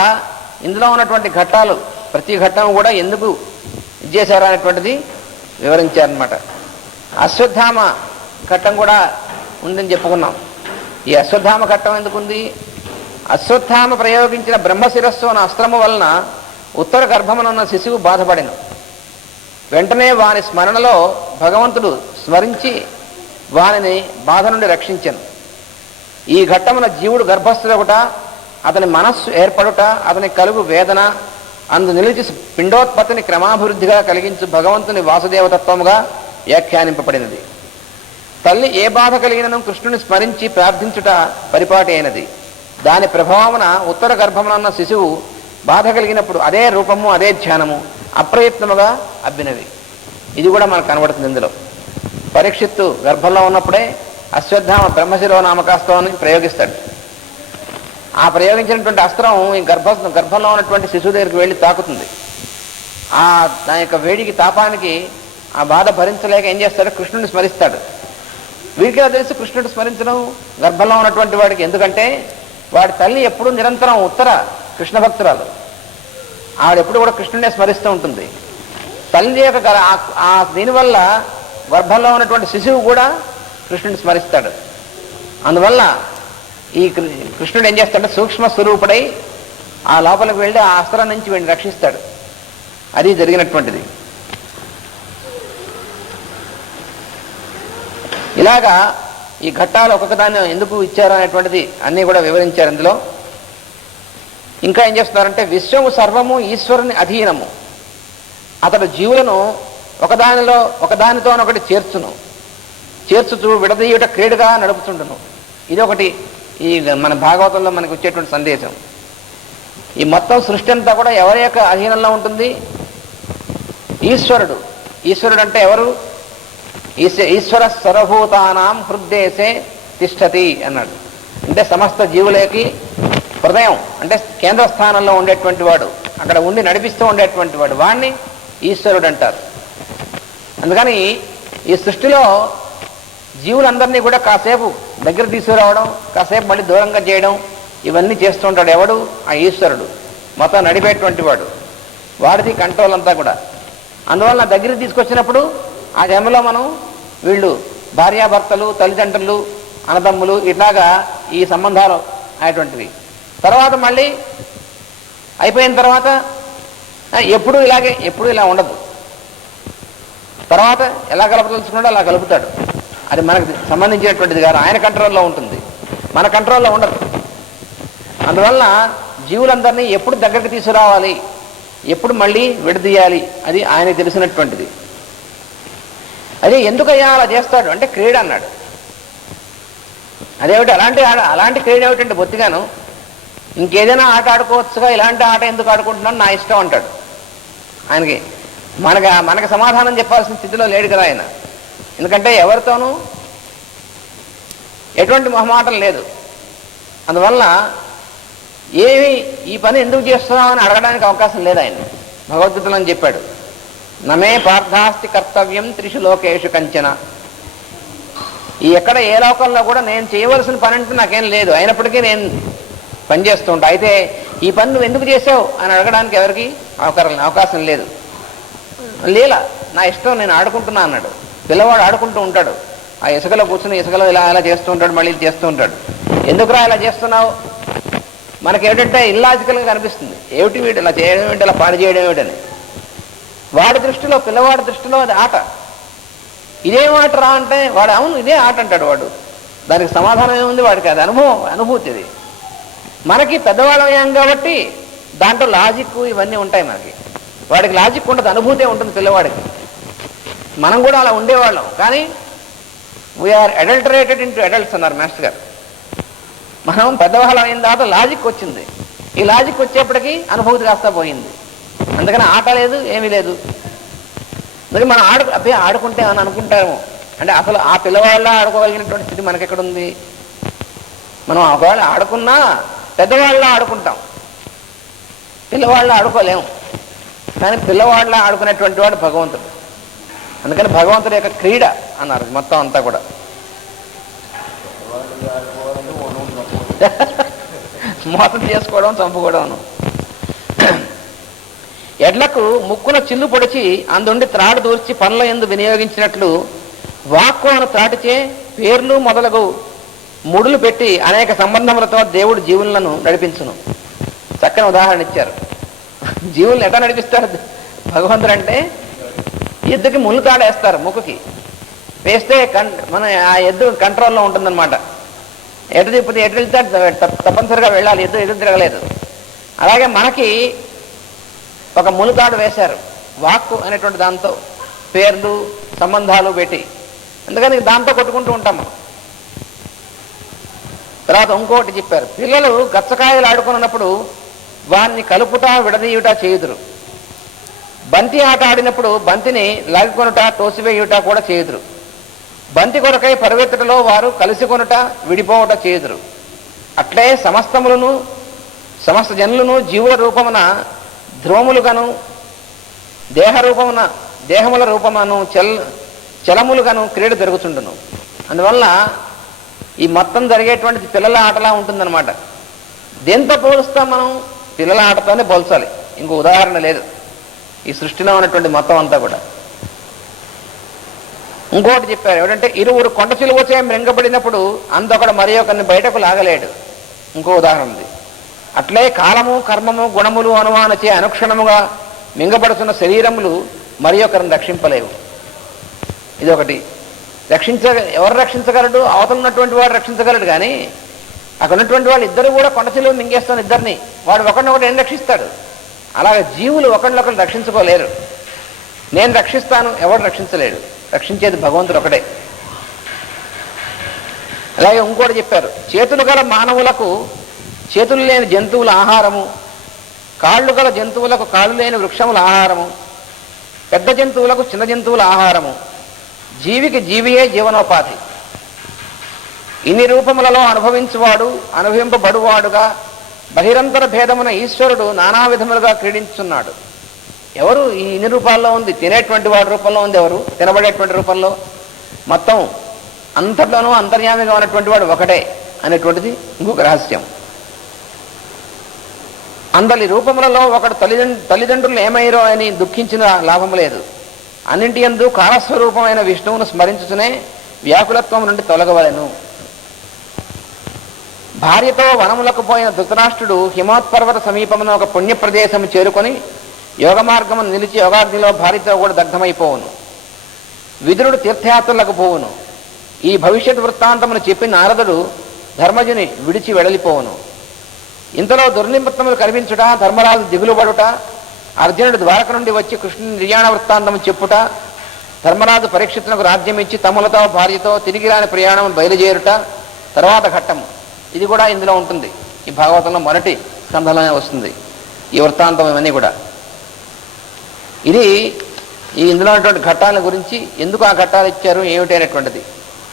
ఇందులో ఉన్నటువంటి ఘట్టాలు ప్రతి ఘట్టం కూడా ఎందుకు ఇచ్చేశారు అనేటువంటిది వివరించారనమాట. అశ్వత్థామ ఘట్టం కూడా ఉందని చెప్పుకున్నాం. ఈ అశ్వత్థామ ఘట్టం ఎందుకుంది, అశ్వత్థామ ప్రయోగించిన బ్రహ్మశిరస్సు అన్న అస్త్రము వలన ఉత్తర గర్భమునున్న శిశువు బాధపడిన వెంటనే వాని స్మరణలో భగవంతుడు స్మరించి వానిని బాధ నుండి రక్షించను. ఈ ఘట్టమున జీవుడు గర్భస్థుడొకట, అతని మనస్సు ఏర్పడుట, అతని కలుగు వేదన, అందు నిలిచి పిండోత్పత్తిని క్రమాభివృద్ధిగా కలిగించు భగవంతుని వాసుదేవతత్వముగా వ్యాఖ్యానింపబడినది. తల్లి ఏ బాధ కలిగినను కృష్ణుని స్మరించి ప్రార్థించుట పరిపాటి అయినది. దాని ప్రభావమున ఉత్తర గర్భమున శిశువు బాధ కలిగినప్పుడు అదే రూపము అదే ధ్యానము అప్రయత్నముగా అబ్బినవి. ఇది కూడా మనకు కనబడుతుంది ఇందులో. పరీక్షిత్తు గర్భంలో ఉన్నప్పుడే అశ్వత్థామ బ్రహ్మశిరో నామకాస్త్రాన్ని ప్రయోగిస్తాడు. ఆ ప్రయోగించినటువంటి అస్త్రం ఈ గర్భంలో ఉన్నటువంటి శిశువు దగ్గరికి వెళ్ళి తాకుతుంది. దాని యొక్క వేడికి తాపానికి ఆ బాధ భరించలేక ఏం చేస్తాడు, కృష్ణుడిని స్మరిస్తాడు. వీడికి తెలిసి కృష్ణుడు స్మరించడం గర్భంలో ఉన్నటువంటి వాడికి, ఎందుకంటే వాడి తల్లి ఎప్పుడూ నిరంతరం ఉత్తర కృష్ణ భక్తురాలు, ఆవిడెప్పుడు కూడా కృష్ణుడినే స్మరిస్తూ ఉంటుంది. తల్లి యొక్క దీనివల్ల గర్భంలో ఉన్నటువంటి శిశువు కూడా కృష్ణుడిని స్మరిస్తాడు. అందువల్ల ఈ కృష్ణుడు ఏం చేస్తాడంటే సూక్ష్మ స్వరూపుడై ఆ లోపలికి వెళ్ళి ఆ అస్త్రం నుంచి వీడిని రక్షిస్తాడు. అది జరిగినటువంటిది. ఇలాగా ఈ ఘట్టాలు ఒక్కొక్కదాన్ని ఎందుకు ఇచ్చారు అనేటువంటిది అన్నీ కూడా వివరించారు ఇందులో. ఇంకా ఏం చేస్తున్నారంటే, విశ్వము సర్వము ఈశ్వరుని అధీనము, అతడు జీవులను ఒకదానితోనొకటి చేర్చుతూ విడదీయుట క్రీడగా నడుపుతుండను. ఇదొకటి ఈ మన భాగవతంలో మనకు వచ్చేటువంటి సందేశం. ఈ మొత్తం సృష్టి అంతా కూడా ఎవరి యొక్క అధీనంలో ఉంటుంది, ఈశ్వరుడు. ఈశ్వరుడు అంటే ఎవరు, ఈశ్వర సర్వభూతానాం హృద్దేశే తిష్టతి అన్నాడు. అంటే సమస్త జీవులకి హృదయం అంటే కేంద్ర స్థానంలో ఉండేటువంటి వాడు, అక్కడ ఉండి నడిపిస్తూ ఉండేటువంటి వాడు, వాణ్ణి ఈశ్వరుడు అంటారు. అందుకని ఈ సృష్టిలో జీవులందరినీ కూడా కాసేపు దగ్గర తీసుకురావడం, కాసేపు మళ్ళీ దూరంగా చేయడం, ఇవన్నీ చేస్తూ ఉంటాడు. ఎవడు, ఆ ఈశ్వరుడు. మొత్తం నడిపేటువంటి వాడు, వాడిది కంట్రోల్ అంతా కూడా. అందువల్ల దగ్గరికి తీసుకొచ్చినప్పుడు ఆ జన్మలో మనం వీళ్ళు భార్యాభర్తలు, తల్లిదండ్రులు, అన్నదమ్ములు, ఇట్లాగా ఈ సంబంధాలు అనేటువంటివి. తర్వాత మళ్ళీ అయిపోయిన తర్వాత ఎప్పుడు ఇలా ఉండదు. తర్వాత ఎలా కలపదలుచుకున్నాడో అలా కలుపుతాడు. అది మనకు సంబంధించినటువంటిది కాదు, ఆయన కంట్రోల్లో ఉంటుంది, మన కంట్రోల్లో ఉండదు. అందువల్ల జీవులందరినీ ఎప్పుడు దగ్గరికి తీసుకురావాలి, ఎప్పుడు మళ్ళీ విడదీయాలి, అది ఆయనకు తెలిసినటువంటిది. అదే ఎందుకయ్యా అలా చేస్తాడు అంటే క్రీడ అన్నాడు. అదేమిటి అలాంటి క్రీడ ఏమిటంటే బొత్తిగాను ఇంకేదైనా ఆట ఆడుకోవచ్చుగా, ఇలాంటి ఆట ఎందుకు ఆడుకుంటున్నాను, నా ఇష్టం అంటాడు. ఆయనకి మనకు సమాధానం చెప్పాల్సిన స్థితిలో లేడు కదా ఆయన. ఎందుకంటే ఎవరితోనూ ఎటువంటి మొహమాటం లేదు. అందువల్ల ఏమి ఈ పని ఎందుకు చేస్తున్నామని అడగడానికి అవకాశం లేదు ఆయన. భగవద్గీతలో అని చెప్పాడు, నమే పార్థాస్తి కర్తవ్యం త్రిషు లోకేషు కంచన. ఈ ఎక్కడ ఏ లోకంలో కూడా నేను చేయవలసిన పని అంటూ నాకేం లేదు, అయినప్పటికీ నేను పనిచేస్తూ ఉంటా. అయితే ఈ పని నువ్వు ఎందుకు చేసావు అని అడగడానికి ఎవరికి అవకాశం లేదు. లీల, నా ఇష్టం, నేను ఆడుకుంటున్నా అన్నాడు. పిల్లవాడు ఆడుకుంటూ ఉంటాడు, ఆ ఇసుకలో కూర్చుని ఇసుకలో ఇలా చేస్తూ ఉంటాడు, మళ్ళీ చేస్తూ ఉంటాడు. ఎందుకురా ఇలా చేస్తున్నావు? మనకేమిటంటే ఇల్లాజికల్గా కనిపిస్తుంది. ఏమిటి వీడు ఇలా చేయడం ఏమిటి, ఇలా పాడు చేయడం ఏమిటని. వాడి దృష్టిలో, పిల్లవాడి దృష్టిలో అది ఆట. ఇదేం ఆట రా అంటే వాడు అవును ఇదే ఆట అంటాడు. వాడు దానికి సమాధానం ఏముంది, వాడికి అది అనుభూతి. ఇది మనకి పెద్దవాళ్ళం అయ్యాం కాబట్టి దాంట్లో లాజిక్ ఇవన్నీ ఉంటాయి. మనకి వాడికి లాజిక్ ఉండదు, అనుభూతే ఉంటుంది పిల్లవాడికి. మనం కూడా అలా ఉండేవాళ్ళం, కానీ వీఆర్ అడల్టరేటెడ్ ఇంటూ అడల్ట్స్ అన్నారు మాస్టర్ గారు. మనం పెద్దవాళ్ళం అయిన తర్వాత లాజిక్ వచ్చింది. ఈ లాజిక్ వచ్చేప్పటికీ అనుభూతి కాస్తా పోయింది. అందుకని ఆట లేదు, ఏమీ లేదు. మరి మనం ఆడుకుంటే అని అనుకుంటాము. అంటే అసలు ఆ పిల్లవాళ్ళ ఆడుకోగలిగినటువంటి స్థితి మనకెక్కడుంది? మనం ఒకవేళ ఆడుకున్నా పెద్దవాళ్ళ ఆడుకుంటాం, పిల్లవాళ్ళ ఆడుకోలేము. కానీ పిల్లవాళ్ళ ఆడుకునేటువంటి వాడు భగవంతుడు. అందుకని భగవంతుడి యొక్క క్రీడ అన్నారు మొత్తం అంతా కూడా. మోసం చేసుకోవడం, చంపుకోవడం. ఎడ్లకు ముక్కున చిల్లు పొడిచి అందుండి త్రాడు దూర్చి పనుల యందు వినియోగించినట్లు వాక్కు అను త్రాటిచే పేర్లు మొదలగు ముడులు పెట్టి అనేక సంబంధములతో దేవుడు జీవులను నడిపించును. చక్కని ఉదాహరణ ఇచ్చారు. జీవులను ఎట్లా నడిపిస్తారు భగవంతుడు అంటే, ఎద్దుకి ముళ్ళు తాడేస్తారు ముక్కుకి వేస్తే మన ఆ ఎద్దు కంట్రోల్లో ఉంటుందన్నమాట. ఎటు తిప్పితే ఎటు వెళ్తే తప్పనిసరిగా వెళ్ళాలి, ఎదురు తిరగలేదు. అలాగే మనకి ఒక ములుతాడు వేశారు వాక్కు అనేటువంటి దాంతో, పేర్లు సంబంధాలు పెట్టి. అందుకని దాంతో కొట్టుకుంటూ ఉంటాం మనం. తర్వాత ఇంకోటి చెప్పారు, పిల్లలు గచ్చకాయలు ఆడుకున్నప్పుడు వారిని కలుపుట విడదీయుట చేయుదురు. బంతి ఆట ఆడినప్పుడు బంతిని లాగికొనుట తోసివేయుట కూడా చేయుదురు. బంతి కొరకై పరిగెత్తుటలో వారు కలిసి కొనుట విడిపోవట చేయుదురు. అట్లే సమస్త జనులను జీవుల రూపమున ధ్రువములుగాను దేహముల రూపమును చలములుగాను క్రీడ జరుగుతుండును. అందువల్ల ఈ మొత్తం జరిగేటువంటి పిల్లల ఆటలా ఉంటుందన్నమాట. దేంతో పోలుస్తాం మనం? పిల్లల ఆటతోనే పోల్చాలి, ఇంకో ఉదాహరణ లేదు ఈ సృష్టిలో ఉన్నటువంటి మొత్తం అంతా కూడా. ఇంకోటి చెప్పారు ఏమిటంటే, ఇరువురు కొండ చిలువచే మృంగబడినప్పుడు అందొకడు మరి ఒకరిని బయటకు లాగలేడు. ఇంకో ఉదాహరణ ఉంది. అట్లే కాలము, కర్మము, గుణములు అనుమానచే అనుక్షణముగా మింగబడుతున్న శరీరములు మరి ఒకరిని రక్షింపలేవు. ఇదొకటి. ఎవరు రక్షించగలడు? అవతల ఉన్నటువంటి వాడు రక్షించగలడు. కానీ అక్కడ ఉన్నటువంటి వాళ్ళు ఇద్దరు కూడా కొండ చిలువ మింగేస్తాను ఇద్దరిని, వాడు ఒకరినొకటి ఏం రక్షిస్తాడు? అలాగే జీవులు ఒకరినొకరు రక్షించుకోలేరు. నేను రక్షిస్తాను, ఎవడు రక్షించలేడు. రక్షించేది భగవంతుడు ఒకటే. అలాగే ఇంకోటి చెప్పారు, చేతులు గల మానవులకు చేతులు లేని జంతువుల ఆహారము, కాళ్ళు గల జంతువులకు కాళ్ళు లేని వృక్షముల ఆహారము, పెద్ద జంతువులకు చిన్న జంతువుల ఆహారము, జీవికి జీవియే జీవనోపాధి. ఇన్ని రూపములలో అనుభవింపబడువాడుగా బహిరంతర భేదమున ఈశ్వరుడు నానా విధములుగా క్రీడించున్నాడు. ఎవరు ఈ ఇన్ని రూపాల్లో ఉంది? తినేటువంటి వాడి రూపంలో ఉంది. ఎవరు? తినబడేటువంటి రూపంలో. మొత్తం అంతట్లోనూ అంతర్యామిగా ఉన్నటువంటి వాడు ఒకటే అనేటువంటిది ఇంకొక రహస్యం. అందరి రూపములలో ఒకడు తల్లిదండ్రులు ఏమైరో అని దుఃఖించిన లాభం లేదు. అన్నింటి యందు కాలస్వరూపమైన విష్ణువును స్మరించుకునే వ్యాకులత్వం నుండి తొలగవలెను. భార్యతో వనములకు పోయిన ధృతరాష్ట్రుడు హిమోత్పర్వత సమీపమున ఒక పుణ్య ప్రదేశము చేరుకొని యోగ మార్గమును నిలిచి యోగాగ్నిలో భార్యతో కూడా దగ్ధమైపోవును. విదురుడు తీర్థయాత్రలకు పోవును. ఈ భవిష్యత్ వృత్తాంతమును చెప్పి నారదుడు ధర్మజుని విడిచి వెడలిపోవును. ఇంతలో దుర్నిమిత్తములు కనిపించుట, ధర్మరాజు దిగులుపడుట, అర్జునుడు ద్వారక నుండి వచ్చి కృష్ణుని నిర్యాణ వృత్తాంతము చెప్పుట, ధర్మరాజు పరీక్షితులకు రాజ్యం ఇచ్చి తమ్ములతో భార్యతో తిరిగి రాని ప్రయాణం బయలుదేరుట తర్వాత ఘట్టము. ఇది కూడా ఇందులో ఉంటుంది. ఈ భాగవతంలో మొదటి స్కంధంలోనే వస్తుంది ఈ వృత్తాంతం. ఇవన్నీ కూడా ఇది ఈ ఇందులో ఉన్నటువంటి ఘట్టాల గురించి ఎందుకు ఆ ఘట్టాలు ఇచ్చారు ఏమిటి అనేటువంటిది.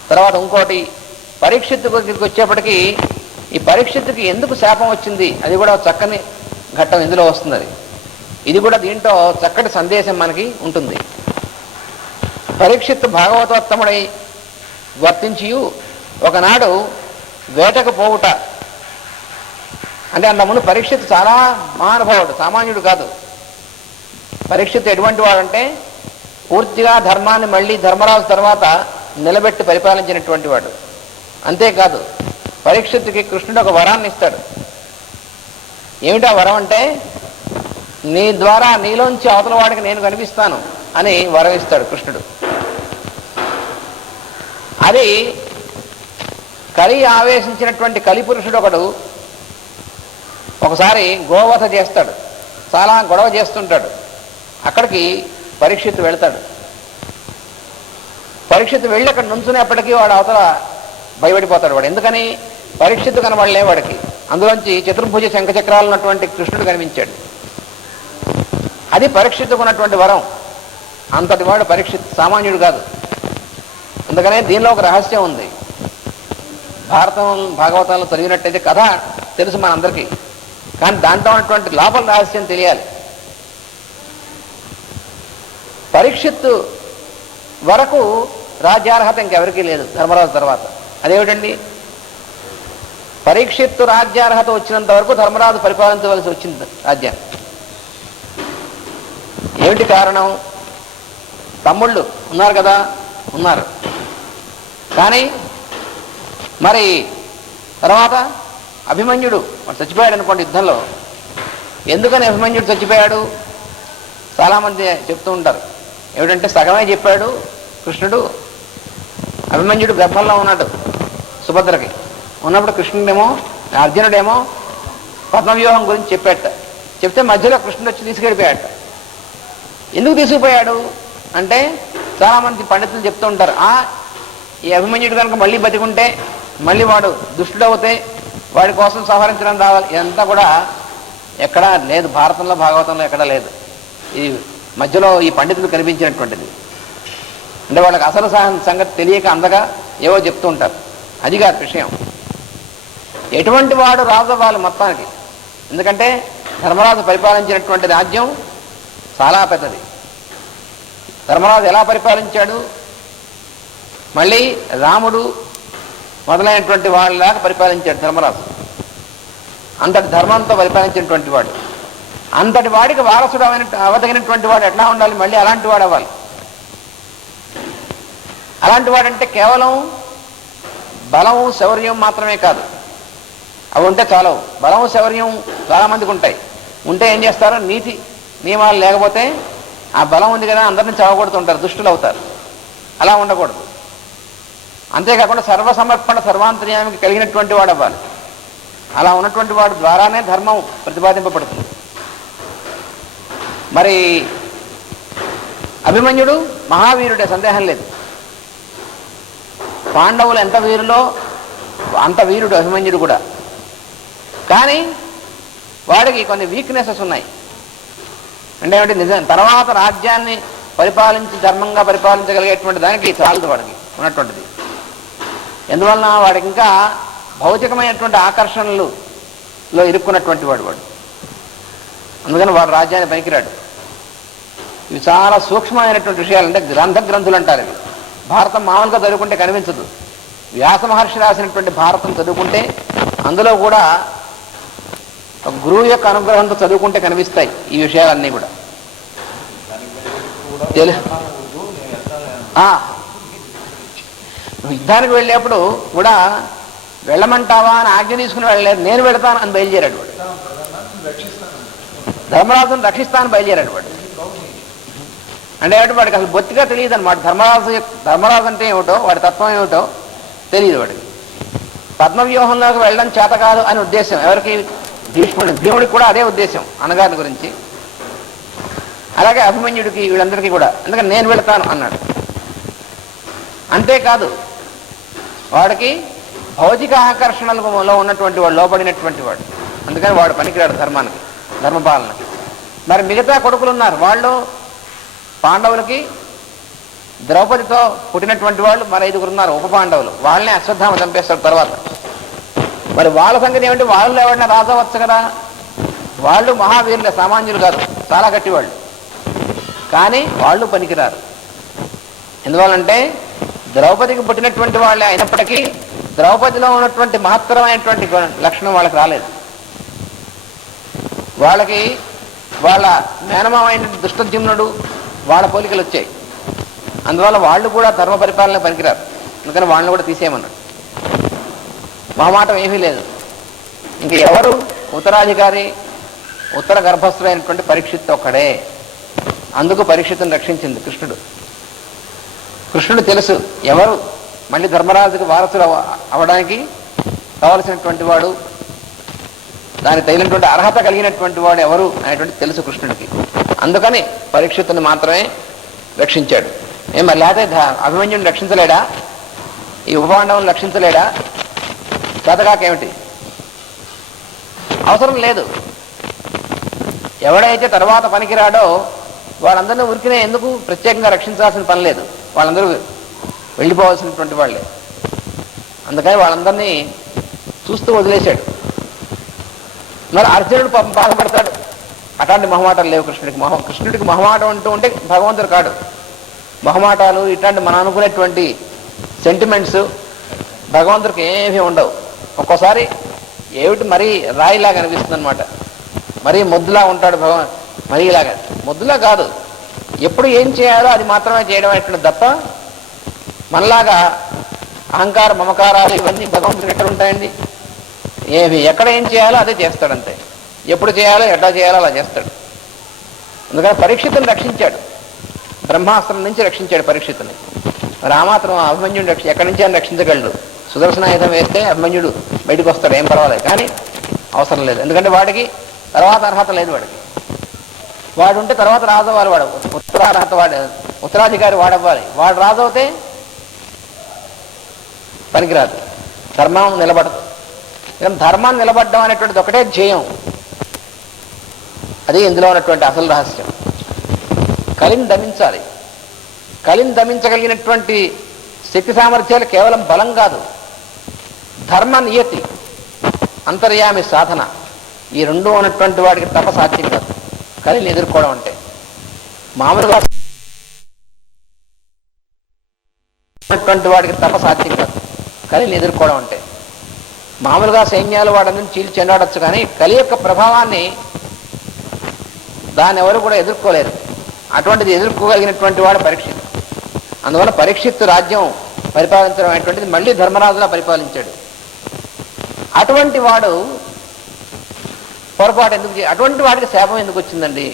తర్వాత ఇంకోటి పరీక్షిత్తు దగ్గరికి వచ్చేప్పటికీ ఈ పరీక్షిత్తుకి ఎందుకు శాపం వచ్చింది అది కూడా చక్కని ఘట్టం ఇందులో వస్తుంది. అది ఇది కూడా దీంట్లో చక్కటి సందేశం మనకి ఉంటుంది. పరీక్షిత్తు భాగవతోత్తముడై వర్తించి ఒకనాడు వేటకు పోవుట అంటే అంతకుముందు పరీక్షిత్తు చాలా మహానుభావుడు, సామాన్యుడు కాదు. పరీక్షిత్తు ఎటువంటి వాడంటే పూర్తిగా ధర్మాన్ని మళ్ళీ ధర్మరాజు తర్వాత నిలబెట్టి పరిపాలించినటువంటి వాడు. అంతేకాదు పరీక్షిత్తుకి కృష్ణుడు ఒక వరాన్ని ఇస్తాడు. ఏమిటా వరం అంటే నీ ద్వారా నీలోంచి అవతల వాడికి నేను కనిపిస్తాను అని వరం ఇస్తాడు కృష్ణుడు. అది కలి ఆవేశించినటువంటి కలిపురుషుడు ఒకడు ఒకసారి గోవధ చేస్తాడు, చాలా గొడవ చేస్తుంటాడు. అక్కడికి పరీక్షిత్తు వెళ్తాడు. పరీక్షిత్తు వెళ్ళి అక్కడ నుంచునేప్పటికీ వాడు అవతల భయపడిపోతాడు. వాడు ఎందుకని పరీక్షిత్తు కనబడలే వాడికి, అందులోంచి చతుర్భుజ శంఖచక్రాలు ఉన్నటువంటి కృష్ణుడు కనిపించాడు. అది పరీక్షిత్తుకు ఉన్నటువంటి వరం. అంతటి వాడు పరీక్షిత్తు, సామాన్యుడు కాదు. అందుకనే దీనిలో ఒక రహస్యం ఉంది. భారతం భాగవతాలను చదివినట్టయితే కథ తెలుసు మనందరికీ, కానీ దాంట్లో ఉన్నటువంటి లోపల రహస్యం తెలియాలి. పరీక్షిత్తు వరకు రాజ్యార్హత ఇంకెవరికీ లేదు ధర్మరాజు తర్వాత. అదేమిటండి, పరీక్షిత్తు రాజ్యార్హత వచ్చినంత వరకు ధర్మరాజు పరిపాలించవలసి వచ్చింది రాజ్యాన్ని. ఏమిటి కారణం? తమ్ముళ్ళు ఉన్నారు కదా, ఉన్నారు. కానీ మరి తర్వాత అభిమన్యుడు చచ్చిపోయాడు అనుకోండి యుద్ధంలో. ఎందుకని అభిమన్యుడు చచ్చిపోయాడు? చాలామంది చెప్తూ ఉంటారు. ఏమిటంటే సగమే చెప్పాడు కృష్ణుడు. అభిమన్యుడు గర్భంలో ఉన్నాడు సుభద్రకి. ఉన్నప్పుడు కృష్ణుడేమో అర్జునుడేమో పద్మవ్యూహం గురించి చెప్పాట. చెప్తే మధ్యలో కృష్ణుడు వచ్చి తీసుకెళ్ళిపోయాట. ఎందుకు తీసుకుపోయాడు అంటే చాలామంది పండితులు చెప్తూ ఉంటారు, ఈ అభిమన్యుడు కనుక మళ్ళీ బతికుంటే మళ్ళీ వాడు దుష్టుడవుతే వాడి కోసం సంహరించడం రావాలి. ఇదంతా కూడా ఎక్కడా లేదు, భారతంలో భాగవతంలో ఎక్కడా లేదు. ఈ మధ్యలో ఈ పండితులు కనిపించినటువంటిది. అంటే వాళ్ళకి అసలు సంగతి తెలియక అందగా ఏవో చెప్తూ ఉంటారు. అది కాదు విషయం. ఎటువంటి వాడు రాజు అవ్వాలి మొత్తానికి. ఎందుకంటే ధర్మరాజు పరిపాలించినటువంటి రాజ్యం చాలా పెద్దది. ధర్మరాజు ఎలా పరిపాలించాడు? మళ్ళీ రాముడు మొదలైనటువంటి వాళ్ళలాగా పరిపాలించాడు ధర్మరాజు. అంతటి ధర్మంతో పరిపాలించినటువంటి వాడు. అంతటి వాడికి వారసుడు అవదగినటువంటి వాడు ఎట్లా ఉండాలి? మళ్ళీ అలాంటి వాడు అవ్వాలి. అలాంటి వాడంటే కేవలం బలము శౌర్యం మాత్రమే కాదు, అవి ఉంటే చాలవు. బలము శౌర్యం చాలామందికి ఉంటాయి. ఉంటే ఏం చేస్తారో నీతి నియమాలు లేకపోతే ఆ బలం ఉంది కదా అందరినీ చావగొడుతుంటారు, దుష్టులు అవుతారు. అలా ఉండకూడదు. అంతేకాకుండా సర్వసమర్పణ సర్వాంతర్యామికి కలిగినటువంటి వాడు అవ్వాలి. అలా ఉన్నటువంటి వాడు ద్వారానే ధర్మం ప్రతిపాదింపబడుతుంది. మరి అభిమన్యుడు మహావీరుడే, సందేహం లేదు. పాండవులు ఎంత వీరులో అంత వీరుడు అభిమన్యుడు కూడా. కానీ వాడికి కొన్ని వీక్నెసెస్ ఉన్నాయి. అంటే ఏమిటి? నిజం తర్వాత రాజ్యాన్ని పరిపాలించి ధర్మంగా పరిపాలించగలిగేటువంటి దానికి చాలదు వాడికి ఉన్నటువంటిది. ఎందువలన వాడికి ఇంకా భౌతికమైనటువంటి ఆకర్షణలో ఇరుక్కున్నటువంటి వాడు. అందుకని వాడు రాజ్యాన్ని పనికిరాడు. ఇవి చాలా సూక్ష్మమైనటువంటి విషయాలు. అంటే గ్రంథులు అంటారు ఇవి. భారతం మామూలుగా చదువుకుంటే కనిపించదు. వ్యాస మహర్షి రాసినటువంటి భారతం చదువుకుంటే అందులో కూడా ఒక గురువు యొక్క అనుగ్రహంతో చదువుకుంటే కనిపిస్తాయి ఈ విషయాలన్నీ కూడా. యుద్ధానికి వెళ్ళేప్పుడు కూడా వెళ్ళమంటావా అని ఆజ్ఞ తీసుకుని వెళ్ళలేదు, నేను వెళతాను అని బయలుదేరాడు వాడు. ధర్మరాజును రక్షిస్తాను బయలుదేరాడు వాడు. అంటే వాడికి అసలు బొత్తిగా తెలియదు అనమాట. ధర్మరాజు అంటే ఏమిటో, వాడి తత్వం ఏమిటో తెలియదు వాడికి. పద్మవ్యూహంలోకి వెళ్ళడం చేత కాదు అని ఉద్దేశం ఎవరికి? భీముడికి కూడా అదే ఉద్దేశం అన్నగారిని గురించి. అలాగే అభిమన్యుడికి, వీళ్ళందరికీ కూడా. అందుకని నేను వెళతాను అన్నాడు. అంతేకాదు వాడికి భౌతిక ఆకర్షణలలో ఉన్నటువంటి వాడు, లోపడినటువంటి వాడు. అందుకని వాడు పనికిరాడు ధర్మానికి, ధర్మపాలనకి. మరి మిగతా కొడుకులు ఉన్నారు, వాళ్ళు పాండవులకి ద్రౌపదితో పుట్టినటువంటి వాళ్ళు మరి 5 ఉన్నారు, ఉప పాండవులు. వాళ్ళనే అశ్వత్థామ చంపేస్తాడు తర్వాత. మరి వాళ్ళ సంగతి ఏమంటే వాళ్ళు ఎవరైనా రాజు అవ్వచ్చు కదా. వాళ్ళు మహావీరులే, సామాన్యులు కాదు, చాలా గట్టివాళ్ళు. కానీ వాళ్ళు పనికిరారు. ఎందువల్లంటే ద్రౌపదికి పుట్టినటువంటి వాళ్ళే అయినప్పటికీ ద్రౌపదిలో ఉన్నటువంటి మహత్తరమైనటువంటి లక్షణం వాళ్ళకి రాలేదు. వాళ్ళకి వాళ్ళ మేనమామైన దుష్టజుమ్నుడు వాళ్ళ పోలికలు వచ్చాయి. అందువల్ల వాళ్ళు కూడా ధర్మ పరిపాలన పనికిరారు. అందుకని వాళ్ళని కూడా తీసేయమన్నాడు. మొహమాటం ఏమీ లేదు. ఇంక ఎవరు ఉత్తరాధికారి? ఉత్తర గర్భస్థుడైనటువంటి పరీక్షిత్తు ఒక్కడే. అందుకు పరీక్షిత్తును రక్షించింది కృష్ణుడు తెలుసు ఎవరు మళ్ళీ ధర్మరాజుకి వారసుడు అవడానికి కావలసినటువంటి వాడు, దానికి తగినటువంటి అర్హత కలిగినటువంటి వాడు ఎవరు అనేటువంటి తెలుసు కృష్ణుడికి. అందుకని పరీక్షిత్తుని మాత్రమే రక్షించాడు. మరి లేకపోతే అభిమన్యుని రక్షించలేడా? ఈ ఉపపాండవుని రక్షించలేడా? చేతకాకేమిటి? అవసరం లేదు. ఎవడైతే తర్వాత పనికిరాడో వాళ్ళందరినీ ఉరికినే ఎందుకు ప్రత్యేకంగా రక్షించాల్సిన పని లేదు. వాళ్ళందరూ వెళ్ళిపోవాల్సినటువంటి వాళ్ళే. అందుకని వాళ్ళందరినీ చూస్తూ వదిలేశాడు. మరి అర్జునుడు బాధపడతాడు. అట్లాంటి మొహమాటాలు లేవు కృష్ణుడికి. కృష్ణుడికి మొహమాటం అంటూ ఉంటే భగవంతుడు కాడు. మొహమాటాలు ఇట్లాంటి మన అనుకునేటువంటి సెంటిమెంట్స్ భగవంతుడికి ఏమీ ఉండవు. ఒక్కోసారి ఏమిటి మరీ రాయిలాగా అనిపిస్తుంది అనమాట. మరీ మొద్దులా ఉంటాడు భగవాన్. మరీ ఇలాగా మొద్దులా కాదు, ఎప్పుడు ఏం చేయాలో అది మాత్రమే చేయడం అనేటువంటి తప్ప మనలాగా అహంకార మమకారాలు ఇవన్నీ భగవంతుడు ఎక్కడ ఉంటాయండి? ఎక్కడ ఏం చేయాలో అదే చేస్తాడంతే. ఎప్పుడు చేయాలో ఎట్లా చేయాలో అలా చేస్తాడు. అందుకని పరీక్షితుని రక్షించాడు. బ్రహ్మాస్త్రం నుంచి రక్షించాడు పరీక్షితుని. మరి ఆ మాత్రం అభిమన్యుడు ఎక్కడి నుంచి ఆయన రక్షించగలడు? సుదర్శనాయుధం వేస్తే అభిమన్యుడు బయటకు వస్తాడు, ఏం పర్వాలేదు. కానీ అవసరం లేదు. ఎందుకంటే వాడికి తర్వాత అర్హత లేదు. వాడు ఉంటే తర్వాత రాజు అవ్వాలి. వాడు ఉత్తరార్హత, ఉత్తరాధికారి వాడవ్వాలి. వాడు రాజు అవుతే పనికిరాదు, ధర్మం నిలబడదు. ధర్మాన్ని నిలబడడం అనేటువంటిది ఒకటే ధ్యేయం. అది ఇందులో ఉన్నటువంటి అసలు రహస్యం. కలిని దమించాలి. కలిని దమించగలిగినటువంటి శక్తి సామర్థ్యాలు కేవలం బలం కాదు, ధర్మ నియతి, అంతర్యామి సాధన, ఈ రెండు ఉన్నటువంటి వాడికి తప సాధ్యం కాదు. కలిని ఎదుర్కోవడం అంటే మామూలుగా ఉన్నటువంటి వాడికి తప సాధ్యం కాదు. కలిని ఎదుర్కోవడం అంటే మామూలుగా సైన్యాలు వాడని చీల్చి చెండాడొచ్చు, కానీ కలి యొక్క ప్రభావాన్ని దాన్ని ఎవరు కూడా ఎదుర్కోలేరు. అటువంటిది ఎదుర్కోగలిగినటువంటి వాడు పరీక్షిత్. అందువల్ల పరీక్షిత్తు రాజ్యం పరిపాలించడం అనేటువంటిది మళ్ళీ ధర్మరాజులా పరిపాలించాడు. అటువంటి వాడు పొరపాటు ఎందుకు, అటువంటి వాడికి శాపం ఎందుకు వచ్చిందండి?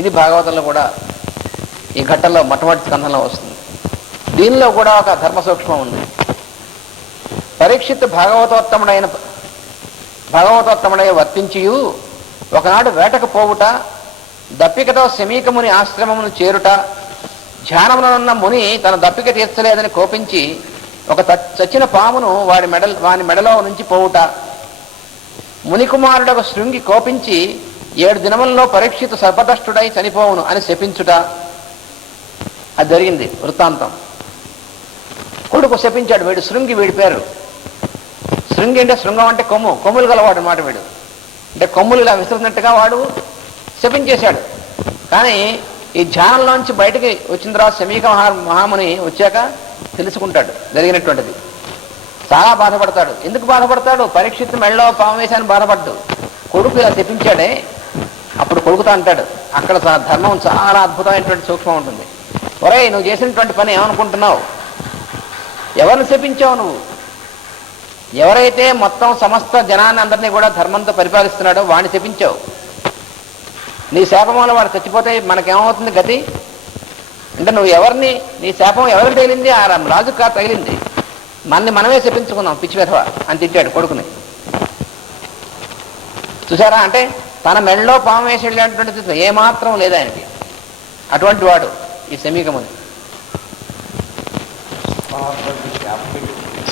ఇది భాగవతంలో కూడా ఈ ఘట్టంలో మొట్టమొదటి స్కంధంలో వస్తుంది. దీనిలో కూడా ఒక ధర్మ సూక్ష్మం ఉంది. పరీక్షిత్ భాగవతోత్తముడై వర్తించియు ఒకనాడు వేటకు పోవుట, దప్పికతో శమీకముని ఆశ్రమమును చేరుట, ధ్యానమునున్న ముని తన దప్పిక తీర్చలేదని కోపించి ఒక చచ్చిన పామును వాని మెడలో నుంచి పోవుట, మునికుమారుడు శృంగి కోపించి 7 దినములలో పరీక్షితు సర్పదష్టుడై చనిపోవును అని శపించుట. అది జరిగింది వృత్తాంతం. కొడుకు శపించాడు. వీడు శృంగి, వీడి పేరు శృంగి. అంటే శృంగం అంటే కొమ్ములు గలవాడు అన్నమాట. వీడు అంటే కొమ్ములు ఇలా విసురున్నట్టుగా వాడు శపించేశాడు. కానీ ఈ ధ్యానంలోంచి బయటకి వచ్చిన తర్వాత శమీక మహాముని వచ్చాక తెలుసుకుంటాడు జరిగినటువంటిది. చాలా బాధపడతాడు. ఎందుకు బాధపడతాడు? పరీక్షిత్తు మెళ్ళలో పాము వేశాను బాధపడ్డు. కొడుకు ఇలా శపించాడే. అప్పుడు కొడుకుతా అంటాడు, అక్కడ ధర్మం చాలా అద్భుతమైనటువంటి సూక్ష్మం ఉంటుంది. ఒరేయ్, నువ్వు చేసినటువంటి పని ఏమనుకుంటున్నావు? ఎవరిని శపించావు నువ్వు? ఎవరైతే మొత్తం సమస్త జనాన్ని అందరినీ కూడా ధర్మంతో పరిపాలిస్తున్నాడో వాడిని శపించావు. నీ శాపం వల్ల వాడు చచ్చిపోతే మనకేమవుతుంది గతి? అంటే నువ్వు ఎవరిని, నీ శాపం ఎవరికి తగిలింది? ఆ రాజుకు కాదు తగిలింది. మనమే శపించుకున్నాం, పిచ్చి వెధవ అని తిట్టాడు కొడుకుని. చూసారా? అంటే తన మెళ్ళలో పాము వేసి వెళ్ళేటువంటిది ఏమాత్రం లేదు ఆయనకి. అటువంటి వాడు ఈ శమీకముని.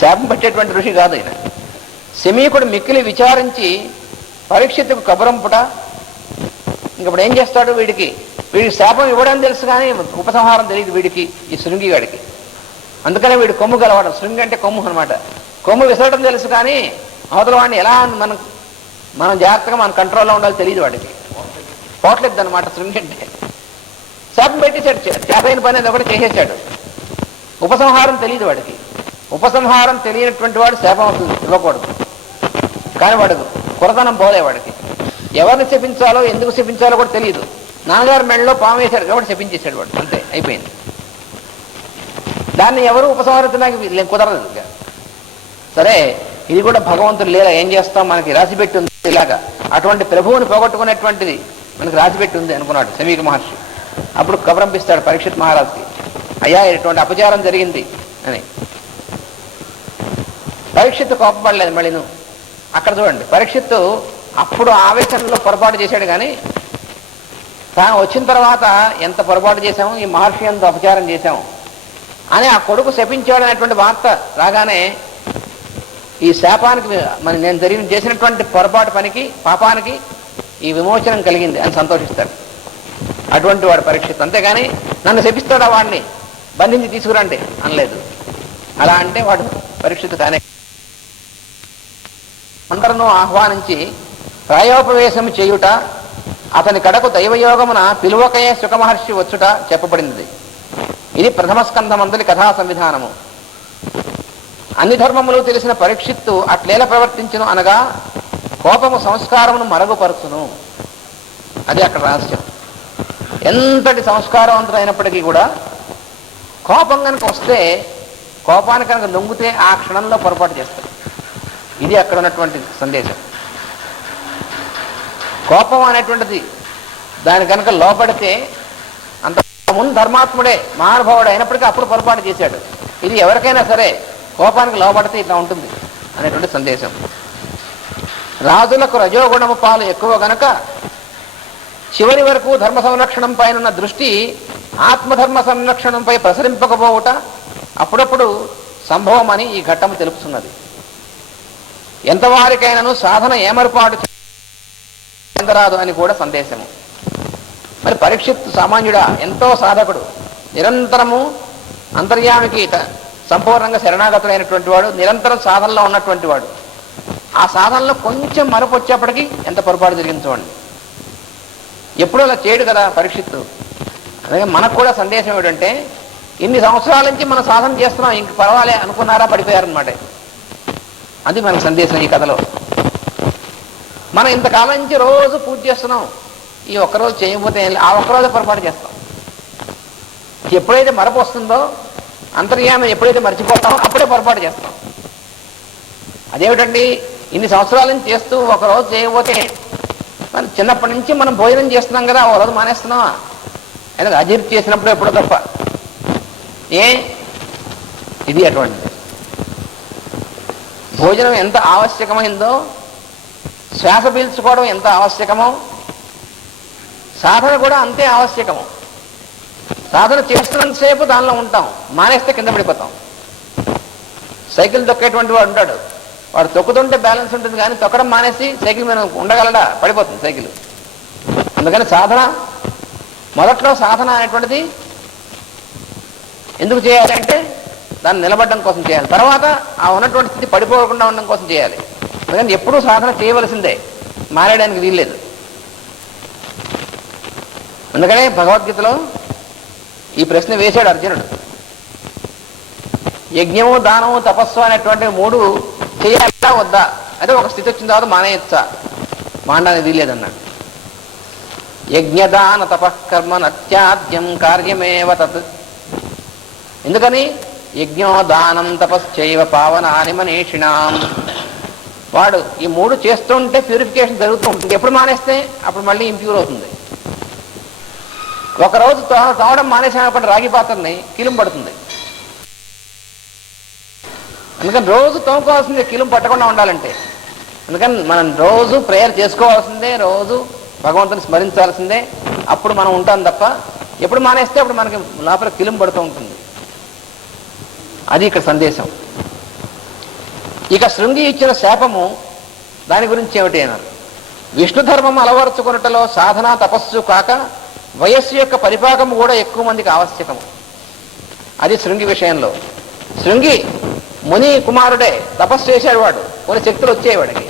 శాపం పట్టేటువంటి ఋషి కాదు ఆయన. శమీకుడు మిక్కిలి విచారించి పరీక్షిత్తుకు కబురంపుట, ఇంకప్పుడు ఏం చేస్తాడు, వీడికి శాపం ఇవ్వడం తెలుసు కానీ ఉపసంహారం తెలియదు వీడికి, ఈ శృంగి గాడికి. అందుకనే వీడు కొమ్ము గలవాడు. శృంగి అంటే కొమ్ము అనమాట. కొమ్ము విసరడం తెలుసు కానీ అవతల వాడిని ఎలా మనం జాగ్రత్తగా మన కంట్రోల్లో ఉండాలో తెలియదు వాడికి. పోట్లేదు అనమాట శృంగి అంటే. శాపం పెట్టేశాడు, చేతైన పని అది ఒకటి చేసేసాడు. ఉపసంహారం తెలియదు వాడికి. ఉపసంహారం తెలియనటువంటి వాడు శాపం అవుతుంది ఇవ్వకూడదు. కానీ వాడు కురతనం పోలే వాడికి. ఎవరిని శపించాలో ఎందుకు శపించాలో కూడా తెలియదు. నాన్నగారు మెడలో పాము వేశాడు కాబట్టి శపించేశాడు వాడు, అంతే అయిపోయింది. దాన్ని ఎవరు ఉపసంహరించడానికి కుదరదు. సరే, ఇది కూడా భగవంతుడు లీల. ఏం చేస్తాం, మనకి రాసిపెట్టి ఉంది ఇలాగా. అటువంటి ప్రభువుని పోగొట్టుకునేటువంటిది మనకి రాసిపెట్టి ఉంది అనుకున్నాడు శమీక మహర్షి. అప్పుడు కబరంపిస్తాడు పరీక్షిత్ మహారాజుకి, అయ్యా ఇటువంటి అపచారం జరిగింది అని. పరీక్షిత్తు కోపపడలేదు మళ్ళీ. నువ్వు అక్కడ చూడండి, పరీక్షిత్తు అప్పుడు ఆవేశంలో పొరపాటు చేశాడు కానీ తాను వచ్చిన తర్వాత ఎంత పొరపాటు చేశాము, ఈ మహర్షి ఎంత అపచారం చేశాము అని ఆ కొడుకు శపించాడు అనేటువంటి వార్త రాగానే ఈ శాపానికి నేను చేసినటువంటి పొరపాటు పనికి, పాపానికి ఈ విమోచనం కలిగింది అని సంతోషిస్తాడు. అటువంటి వాడు పరీక్షిత్తు. అంతేగాని నన్ను శపిస్తాడా వాడిని బంధించి తీసుకురండి అనలేదు. అలా అంటే వాడు పరీక్షిత్తు కానే. అందరూ ఆహ్వానించి ప్రాయోపవేశం చేయుట, అతని కడకు దైవయోగమున పిలువకయే సుఖమహర్షి వచ్చుట చెప్పబడింది. ఇది ప్రథమ స్కంధమందలి కథా సంవిధానము. అన్ని ధర్మములు తెలిసిన పరీక్షిత్తు అట్లేల ప్రవర్తించును అనగా కోపము సంస్కారమును మరుగుపరుచును. అది అక్కడ రహస్యం. ఎంతటి సంస్కారవంతుడైనప్పటికీ కూడా కోపం కనుక వస్తే, కోపానికి కనుక లొంగితే ఆ క్షణంలో పొరపాటు చేస్తాడు. ఇది అక్కడ ఉన్నటువంటి సందేశం. కోపం అనేటువంటిది దాని కనుక లోపడితే అంత ముందు ధర్మాత్ముడే మహానుభావుడు అయినప్పటికీ అప్పుడు పొరపాటు చేశాడు. ఇది ఎవరికైనా సరే కోపానికి లోపడితే ఇట్లా ఉంటుంది అనేటువంటి సందేశం. రాజులకు రజోగుణము పాలు ఎక్కువ గనక చివరి వరకు ధర్మ సంరక్షణం పైన దృష్టి ఆత్మధర్మ సంరక్షణంపై ప్రసరింపకపోవుట అప్పుడప్పుడు సంభవం అని ఈ ఘట్టము తెలుపుతున్నది. ఎంతవారికైనాను సాధన ఏమర్పాటు చెందరాదు అని కూడా సందేశము. మరి పరీక్షిత్ సామాన్యుడా, ఎంతో సాధకుడు, నిరంతరము అంతర్యామికి సంపూర్ణంగా శరణాగతుడైనటువంటి వాడు, నిరంతరం సాధనలో ఉన్నటువంటి వాడు. ఆ సాధనలో కొంచెం మరపు వచ్చేప్పటికీ ఎంత పొరపాటు జరిగింది చూడండి. ఎప్పుడూ అలా చేయడు కదా పరీక్షిత్తు. అలాగే మనకు కూడా సందేశం ఏమిటంటే, ఇన్ని సంవత్సరాల నుంచి మనం సాధన చేస్తున్నాం, ఇంక పర్వాలే అనుకున్నారా, పడిపోయారనమాట. అది మనకు సందేశం ఈ కథలో. మనం ఇంతకాలం నుంచి రోజు పూజ చేస్తున్నాం, ఈ ఒక్కరోజు చేయకపోతే ఆ ఒక్కరోజు పొరపాటు చేస్తాం. ఎప్పుడైతే మరపు వస్తుందో, అంతర్యామి ఎప్పుడైతే మర్చిపోతామో అప్పుడే పొరపాటు చేస్తాం. అదేమిటండి, ఇన్ని సంవత్సరాల నుంచి చేస్తూ ఒకరోజు చేయకపోతే, మనం చిన్నప్పటి నుంచి మనం భోజనం చేస్తున్నాం కదా, ఓ రోజు మానేస్తున్నావా? ఎందుకు అజీర్తి చేసినప్పుడు ఎప్పుడో తప్ప. ఇది అటువంటిది. భోజనం ఎంత ఆవశ్యకమైందో, శ్వాస పీల్చుకోవడం ఎంత ఆవశ్యకమో, సాధన కూడా అంతే ఆవశ్యకము. సాధన చేస్తున్నంతసేపు దానిలో ఉంటాం, మానేస్తే కింద పడిపోతాం. సైకిల్ తొక్కేటువంటి వాడు ఉంటాడు, వాడు తొక్కుతుంటే బ్యాలెన్స్ ఉంటుంది కానీ తొక్కడం మానేసి సైకిల్ మీద ఉండగలడా, పడిపోతుంది సైకిల్. అందుకని సాధన, మొదట్లో సాధన అనేటువంటిది ఎందుకు చేయాలంటే దాన్ని నిలబడడం కోసం చేయాలి. తర్వాత ఆ ఉన్నటువంటి స్థితి పడిపోకుండా ఉండడం కోసం చేయాలి. అందుకని ఎప్పుడూ సాధన చేయవలసిందే, మారేయడానికి వీల్లేదు. అందుకనే భగవద్గీతలో ఈ ప్రశ్న వేశాడు అర్జునుడు. యజ్ఞము, దానము, తపస్సు అనేటువంటి 3 చేయాలా వద్దా? అదే ఒక స్థితి వచ్చిన తర్వాత మానేయచ్చా? మానడానికి వీల్లేదన్నాడు. యజ్ఞదాన తపఃకర్మ నత్యాద్యం కార్యమేవ తత్. ఎందుకని? యజ్ఞో దానం తపశ్చైవ పావనాని మనీషిణాం. వాడు ఈ 3 చేస్తుంటే ప్యూరిఫికేషన్ జరుగుతూ ఉంటుంది. ఎప్పుడు మానేస్తే అప్పుడు మళ్ళీ ఇంప్యూర్ అవుతుంది. ఒకరోజు తోవడం మానేసినప్పుడు రాగి పాత్రని కిలుం పడుతుంది. అందుకని రోజు తోముకోవాల్సిందే, కిలుం పట్టకుండా ఉండాలంటే. అందుకని మనం రోజు ప్రేయర్ చేసుకోవాల్సిందే, రోజు భగవంతుని స్మరించాల్సిందే. అప్పుడు మనం ఉంటాం తప్ప ఎప్పుడు మానేస్తే అప్పుడు మనకి లోపల కిలుం పడుతూ ఉంటుంది. అది ఇక్కడ సందేశం. ఇక శృంగి ఇచ్చిన శాపము, దాని గురించి ఏమిటి అన్నారు. విష్ణు ధర్మం అలవరుచుకున్నటలో సాధన తపస్సు కాక వయస్సు యొక్క పరిపాకము కూడా ఎక్కువ మందికి ఆవశ్యకము. అది శృంగి విషయంలో. శృంగి ముని కుమారుడే, తపస్సు చేశాడు వాడు, కొన్ని శక్తులు వచ్చాయి వాడికి.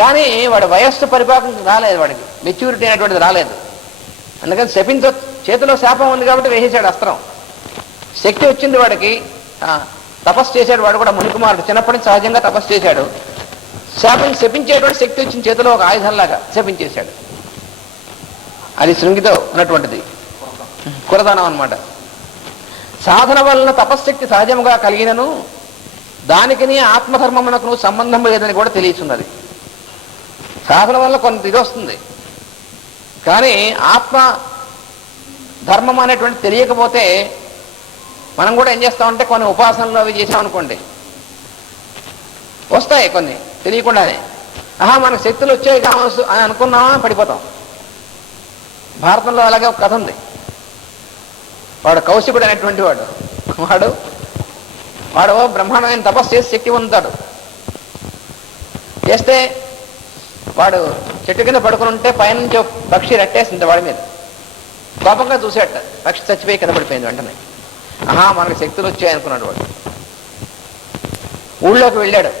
కానీ వాడి వయస్సు పరిపాకం రాలేదు, వాడికి మెచ్యూరిటీ అనేటువంటిది రాలేదు. అందుకని చేతిలో శాపం ఉంది కాబట్టి వేసేశాడు అస్త్రం. శక్తి వచ్చింది వాడికి, తపస్సు చేశాడు వాడు కూడా. ముని కుమారుడు చిన్నప్పటి నుంచి సహజంగా తపస్సు చేశాడు. శపించేటువంటి శక్తి వచ్చిన చేతిలో ఒక ఆయుధంలాగా శపించేశాడు. అది శృంగితో ఉన్నటువంటిది కురదానం అన్నమాట. సాధన వలన తపశ్శక్తి సహజముగా కలిగినను దానికి ఆత్మధర్మమునకు సంబంధం లేదని కూడా తెలియచున్నది. సాధన వల్ల కొంత ఇది వస్తుంది, కానీ ఆత్మ ధర్మం అనేటువంటి తెలియకపోతే మనం కూడా ఏం చేస్తామంటే కొన్ని ఉపాసనలు అవి చేసామనుకోండి, వస్తాయి కొన్ని తెలియకుండానే. మనకు శక్తులు వచ్చాయి కావచ్చు అని అనుకున్నామా, పడిపోతాం. భారతంలో అలాగే ఒక కథ ఉంది. వాడు కౌశికుడు అనేటువంటి వాడు బ్రహ్మాండమైన తపస్సు చేసి శక్తి పొందుతాడు. చేస్తే వాడు చెట్టు కింద పడుకుని ఉంటే పైనుంచి పక్షి రట్టేసింది వాడి మీద. కోపంగా చూసేట, పక్షి చచ్చిపోయి కింద పడిపోయింది. వెంటనే మనకు శక్తులు వచ్చాయి అనుకున్నాడు వాడు. ఊళ్ళోకి వెళ్ళాడు.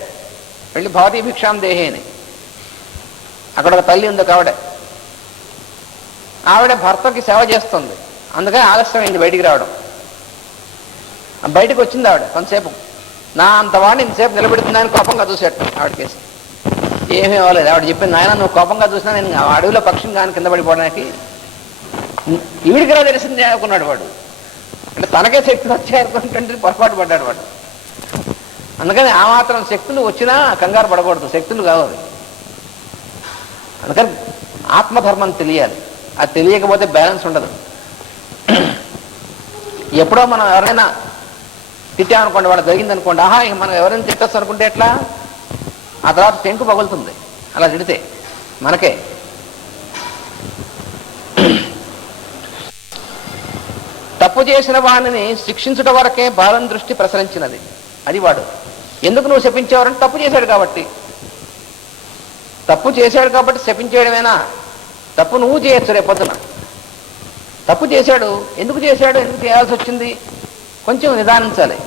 వెళ్ళి భవతీ భిక్షాం దేహి అని, అక్కడ ఒక తల్లి ఉంది. ఆవిడ భర్తకి సేవ చేస్తుంది, అందుకని ఆలస్యమైంది బయటికి రావడం. బయటకు వచ్చింది ఆవిడ కొంతసేపు. నా అంత వాడిని ఇంతసేపు నిలబెడుతుందని కోపంగా చూసేట ఆవిడకేసి. ఏమీ అవ్వలేదు. ఆవిడ చెప్పింది, నాయన నువ్వు కోపంగా చూసినా నేను అడవిలో పక్షిని కానీ కింద పడిపోవడానికి ఈవిడికి రా తెలిసింది అనుకున్నాడు వాడు. అంటే తనకే శక్తులు వచ్చాయనుకుంటుంటే పొరపాటు పడ్డాడు వాడు. అందుకని ఆ మాత్రం శక్తులు వచ్చినా కంగారు పడకూడదు, శక్తులు కావాలి. అందుకని ఆత్మధర్మం తెలియాలి. అది తెలియకపోతే బ్యాలెన్స్ ఉండదు. ఎప్పుడో మనం ఎవరైనా తిట్టామనుకోండి, వాళ్ళు జరిగిందనుకోండి, ఇక మనం ఎవరైనా తిట్టచ్చు అనుకుంటే ఎట్లా, ఆ తర్వాత టెంకు పగులుతుంది అలా తిడితే మనకే. తప్పు చేసిన వాడిని శిక్షించుట వరకే బాలం దృష్టి ప్రసరించినది. అది వాడు ఎందుకు నువ్వు శపించేవారంటే తప్పు చేశాడు కాబట్టి. తప్పు చేశాడు కాబట్టి శపించేయడమేనా? తప్పు నువ్వు చేయొచ్చు రేపొద్దున. తప్పు చేశాడు, ఎందుకు చేశాడు, ఎందుకు చేయాల్సి వచ్చింది, కొంచెం నిదానించాలి.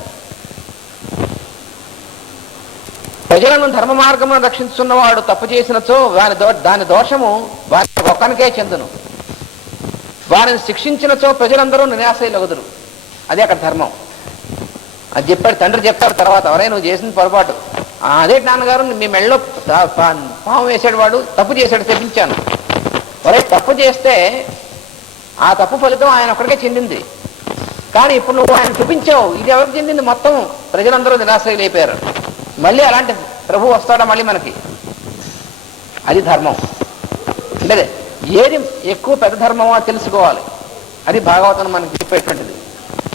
ప్రజలను ధర్మ మార్గమును రక్షించున్నవాడు తప్పు చేసినచో దాని దోషము వారి ఒక్కనికే చెందును. వారిని శిక్షించినచో ప్రజలందరూ నిరాశలగుదురు. అదే అక్కడ ధర్మం. అది చెప్పాడు తండ్రి. చెప్తాడు తర్వాత, ఎవరైనా నువ్వు చేసిన పొరపాటు, అదే నాన్నగారు మీ మెళ్ళలో పాము వేసాడు, వాడు తప్పు చేశాడు, శపించాను. ఒరే తప్పు చేస్తే ఆ తప్పు ఫలితం ఆయన ఒక్కడికే చెందింది, కానీ ఇప్పుడు నువ్వు ఆయన శపించావు, ఇది ఎవరికి చెందింది? మొత్తం ప్రజలందరూ నిరాశలైపోయారు. మళ్ళీ అలాంటి ప్రభు వస్తాడా మళ్ళీ మనకి? అది ధర్మం. అంటే ఏది ఎక్కువ పెద్ద ధర్మమో తెలుసుకోవాలి. అది భాగవతం మనకి చెప్పేటువంటిది.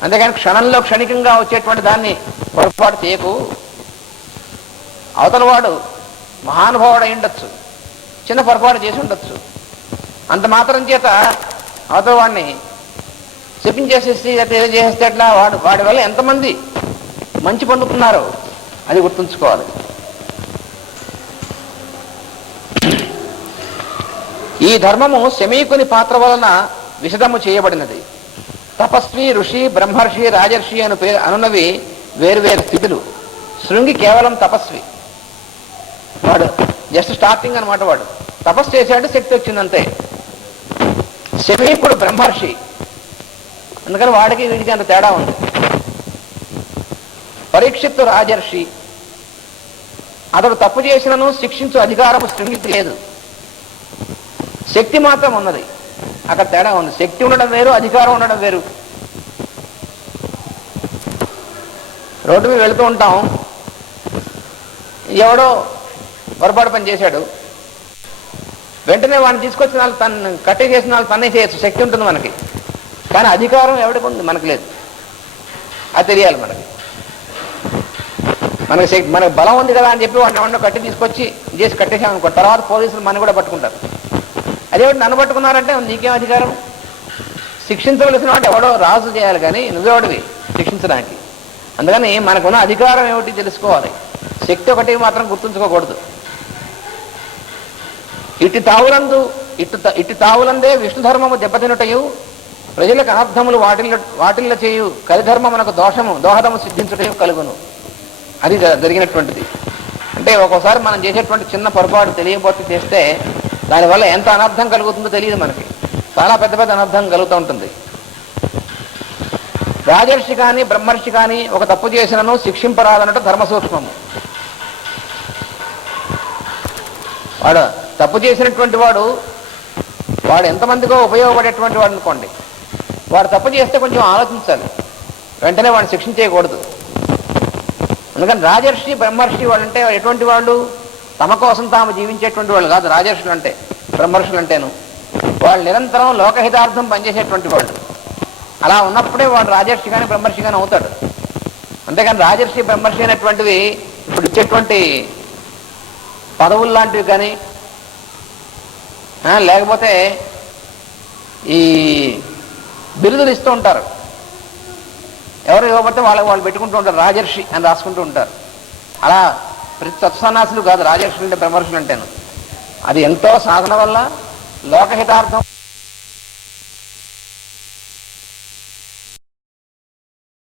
అంతేగాని క్షణంలో క్షణికంగా వచ్చేటువంటి దాన్ని పొరపాటు చేయకు. అవతల వాడు మహానుభావుడు అయి ఉండొచ్చు, చిన్న పొరపాటు చేసి ఉండొచ్చు. అంత మాత్రం చేత అవతల వాడిని చెప్పించేసేసి తెలియజేస్తే ఎట్లా? వాడి వల్ల ఎంతమంది మంచి పొందుతున్నారో అది గుర్తుంచుకోవాలి. ఈ ధర్మము శమీకుని పాత్ర వలన విశదము చేయబడినది. తపస్వి, ఋషి, బ్రహ్మర్షి, రాజర్షి అనున్నవి వేరువేరు స్థితులు. శృంగి కేవలం తపస్వి. వాడు జస్ట్ స్టార్టింగ్ అనమాట. వాడు తపస్సు చేశాడు, శక్తి వచ్చిందంతే. శమీకుడు బ్రహ్మర్షి, అందుకని వాడికి వీడికి అంత తేడా ఉంది. పరీక్షిత్తు రాజర్షి, అతడు తప్పు చేసినను శిక్షించు అధికారము శృంగికి లేదు. శక్తి మాత్రం ఉన్నది, అక్కడ తేడా ఉంది. శక్తి ఉండడం వేరు, అధికారం ఉండడం వేరు. రోడ్డు మీద వెళుతూ ఉంటాం, ఎవడో పొరపాటు పని చేశాడు, వెంటనే వాడిని తీసుకొచ్చిన వాళ్ళు తను కట్టే చేసిన వాళ్ళు తనే చేయొచ్చు, శక్తి ఉంటుంది మనకి. కానీ అధికారం ఎవరికి ఉంది? మనకు లేదు. అది తెలియాలి మనకి. మనకు బలం ఉంది కదా అని చెప్పి వాడిని ఎవరినో కట్టి తీసుకొచ్చి చేసి కట్టేసామనుకో, తర్వాత పోలీసులు మన కూడా పట్టుకుంటారు. అదే నన్ను పట్టుకున్నారంటే నీకేం అధికారం? శిక్షించవలసిన వాడు ఎవడో రాజు చేయాలి, కానీ నువ్వెవడివి శిక్షించడానికి? అందుకని మనకున్న అధికారం ఏమిటి తెలుసుకోవాలి. శక్తి ఒకటి మాత్రం గుర్తుంచుకోకూడదు. ఇట్టి తావులందే విష్ణు ధర్మము దెబ్బతినుటయు ప్రజలకు అనర్థములు వాటిల్ల చేయు కలిధర్మమునకు దోహదము సిద్ధించుటయు కలుగును. అది జరిగినటువంటిది. అంటే ఒక్కోసారి మనం చేసేటువంటి చిన్న పొరపాటు తెలియబోతే చేస్తే దానివల్ల ఎంత అనర్థం కలుగుతుందో తెలియదు మనకి. చాలా పెద్ద పెద్ద అనర్థం కలుగుతూ ఉంటుంది. రాజర్షి కానీ బ్రహ్మర్షి కానీ ఒక తప్పు చేసినను శిక్షింపరాదన్నట్టు ధర్మ సూక్ష్మము. వాడు తప్పు చేసినటువంటి వాడు ఎంతమందికో ఉపయోగపడేటువంటి వాడు అనుకోండి, వాడు తప్పు చేస్తే కొంచెం ఆలోచించాలి, వెంటనే వాడిని శిక్షించేయకూడదు. అందుకని రాజర్షి బ్రహ్మర్షి వాళ్ళంటే ఎటువంటి వాళ్ళు? తమ కోసం తాము జీవించేటువంటి వాళ్ళు కాదు రాజర్షులు అంటే. బ్రహ్మర్షులు అంటేను వాళ్ళు నిరంతరం లోకహితార్థం పనిచేసేటువంటి వాళ్ళు. అలా ఉన్నప్పుడే వాడు రాజర్షి కానీ బ్రహ్మర్షి కానీ అవుతాడు. అంతేకాని రాజర్షి బ్రహ్మర్షి అనేటువంటివి ఇప్పుడు ఇచ్చేటువంటి పదవులు లాంటివి కానీ లేకపోతే ఈ బిరుదులు ఇస్తూ ఉంటారు. ఎవరు ఇవ్వకపోతే వాళ్ళు పెట్టుకుంటూ ఉంటారు, రాజర్షి అని రాసుకుంటూ ఉంటారు. అలా ప్రతి సత్సన్నాసులు కాదు రాజర్షులు అంటే బ్రహ్మర్షులు అంటేను. అది ఎంతో సాధన వల్ల లోకహితార్థం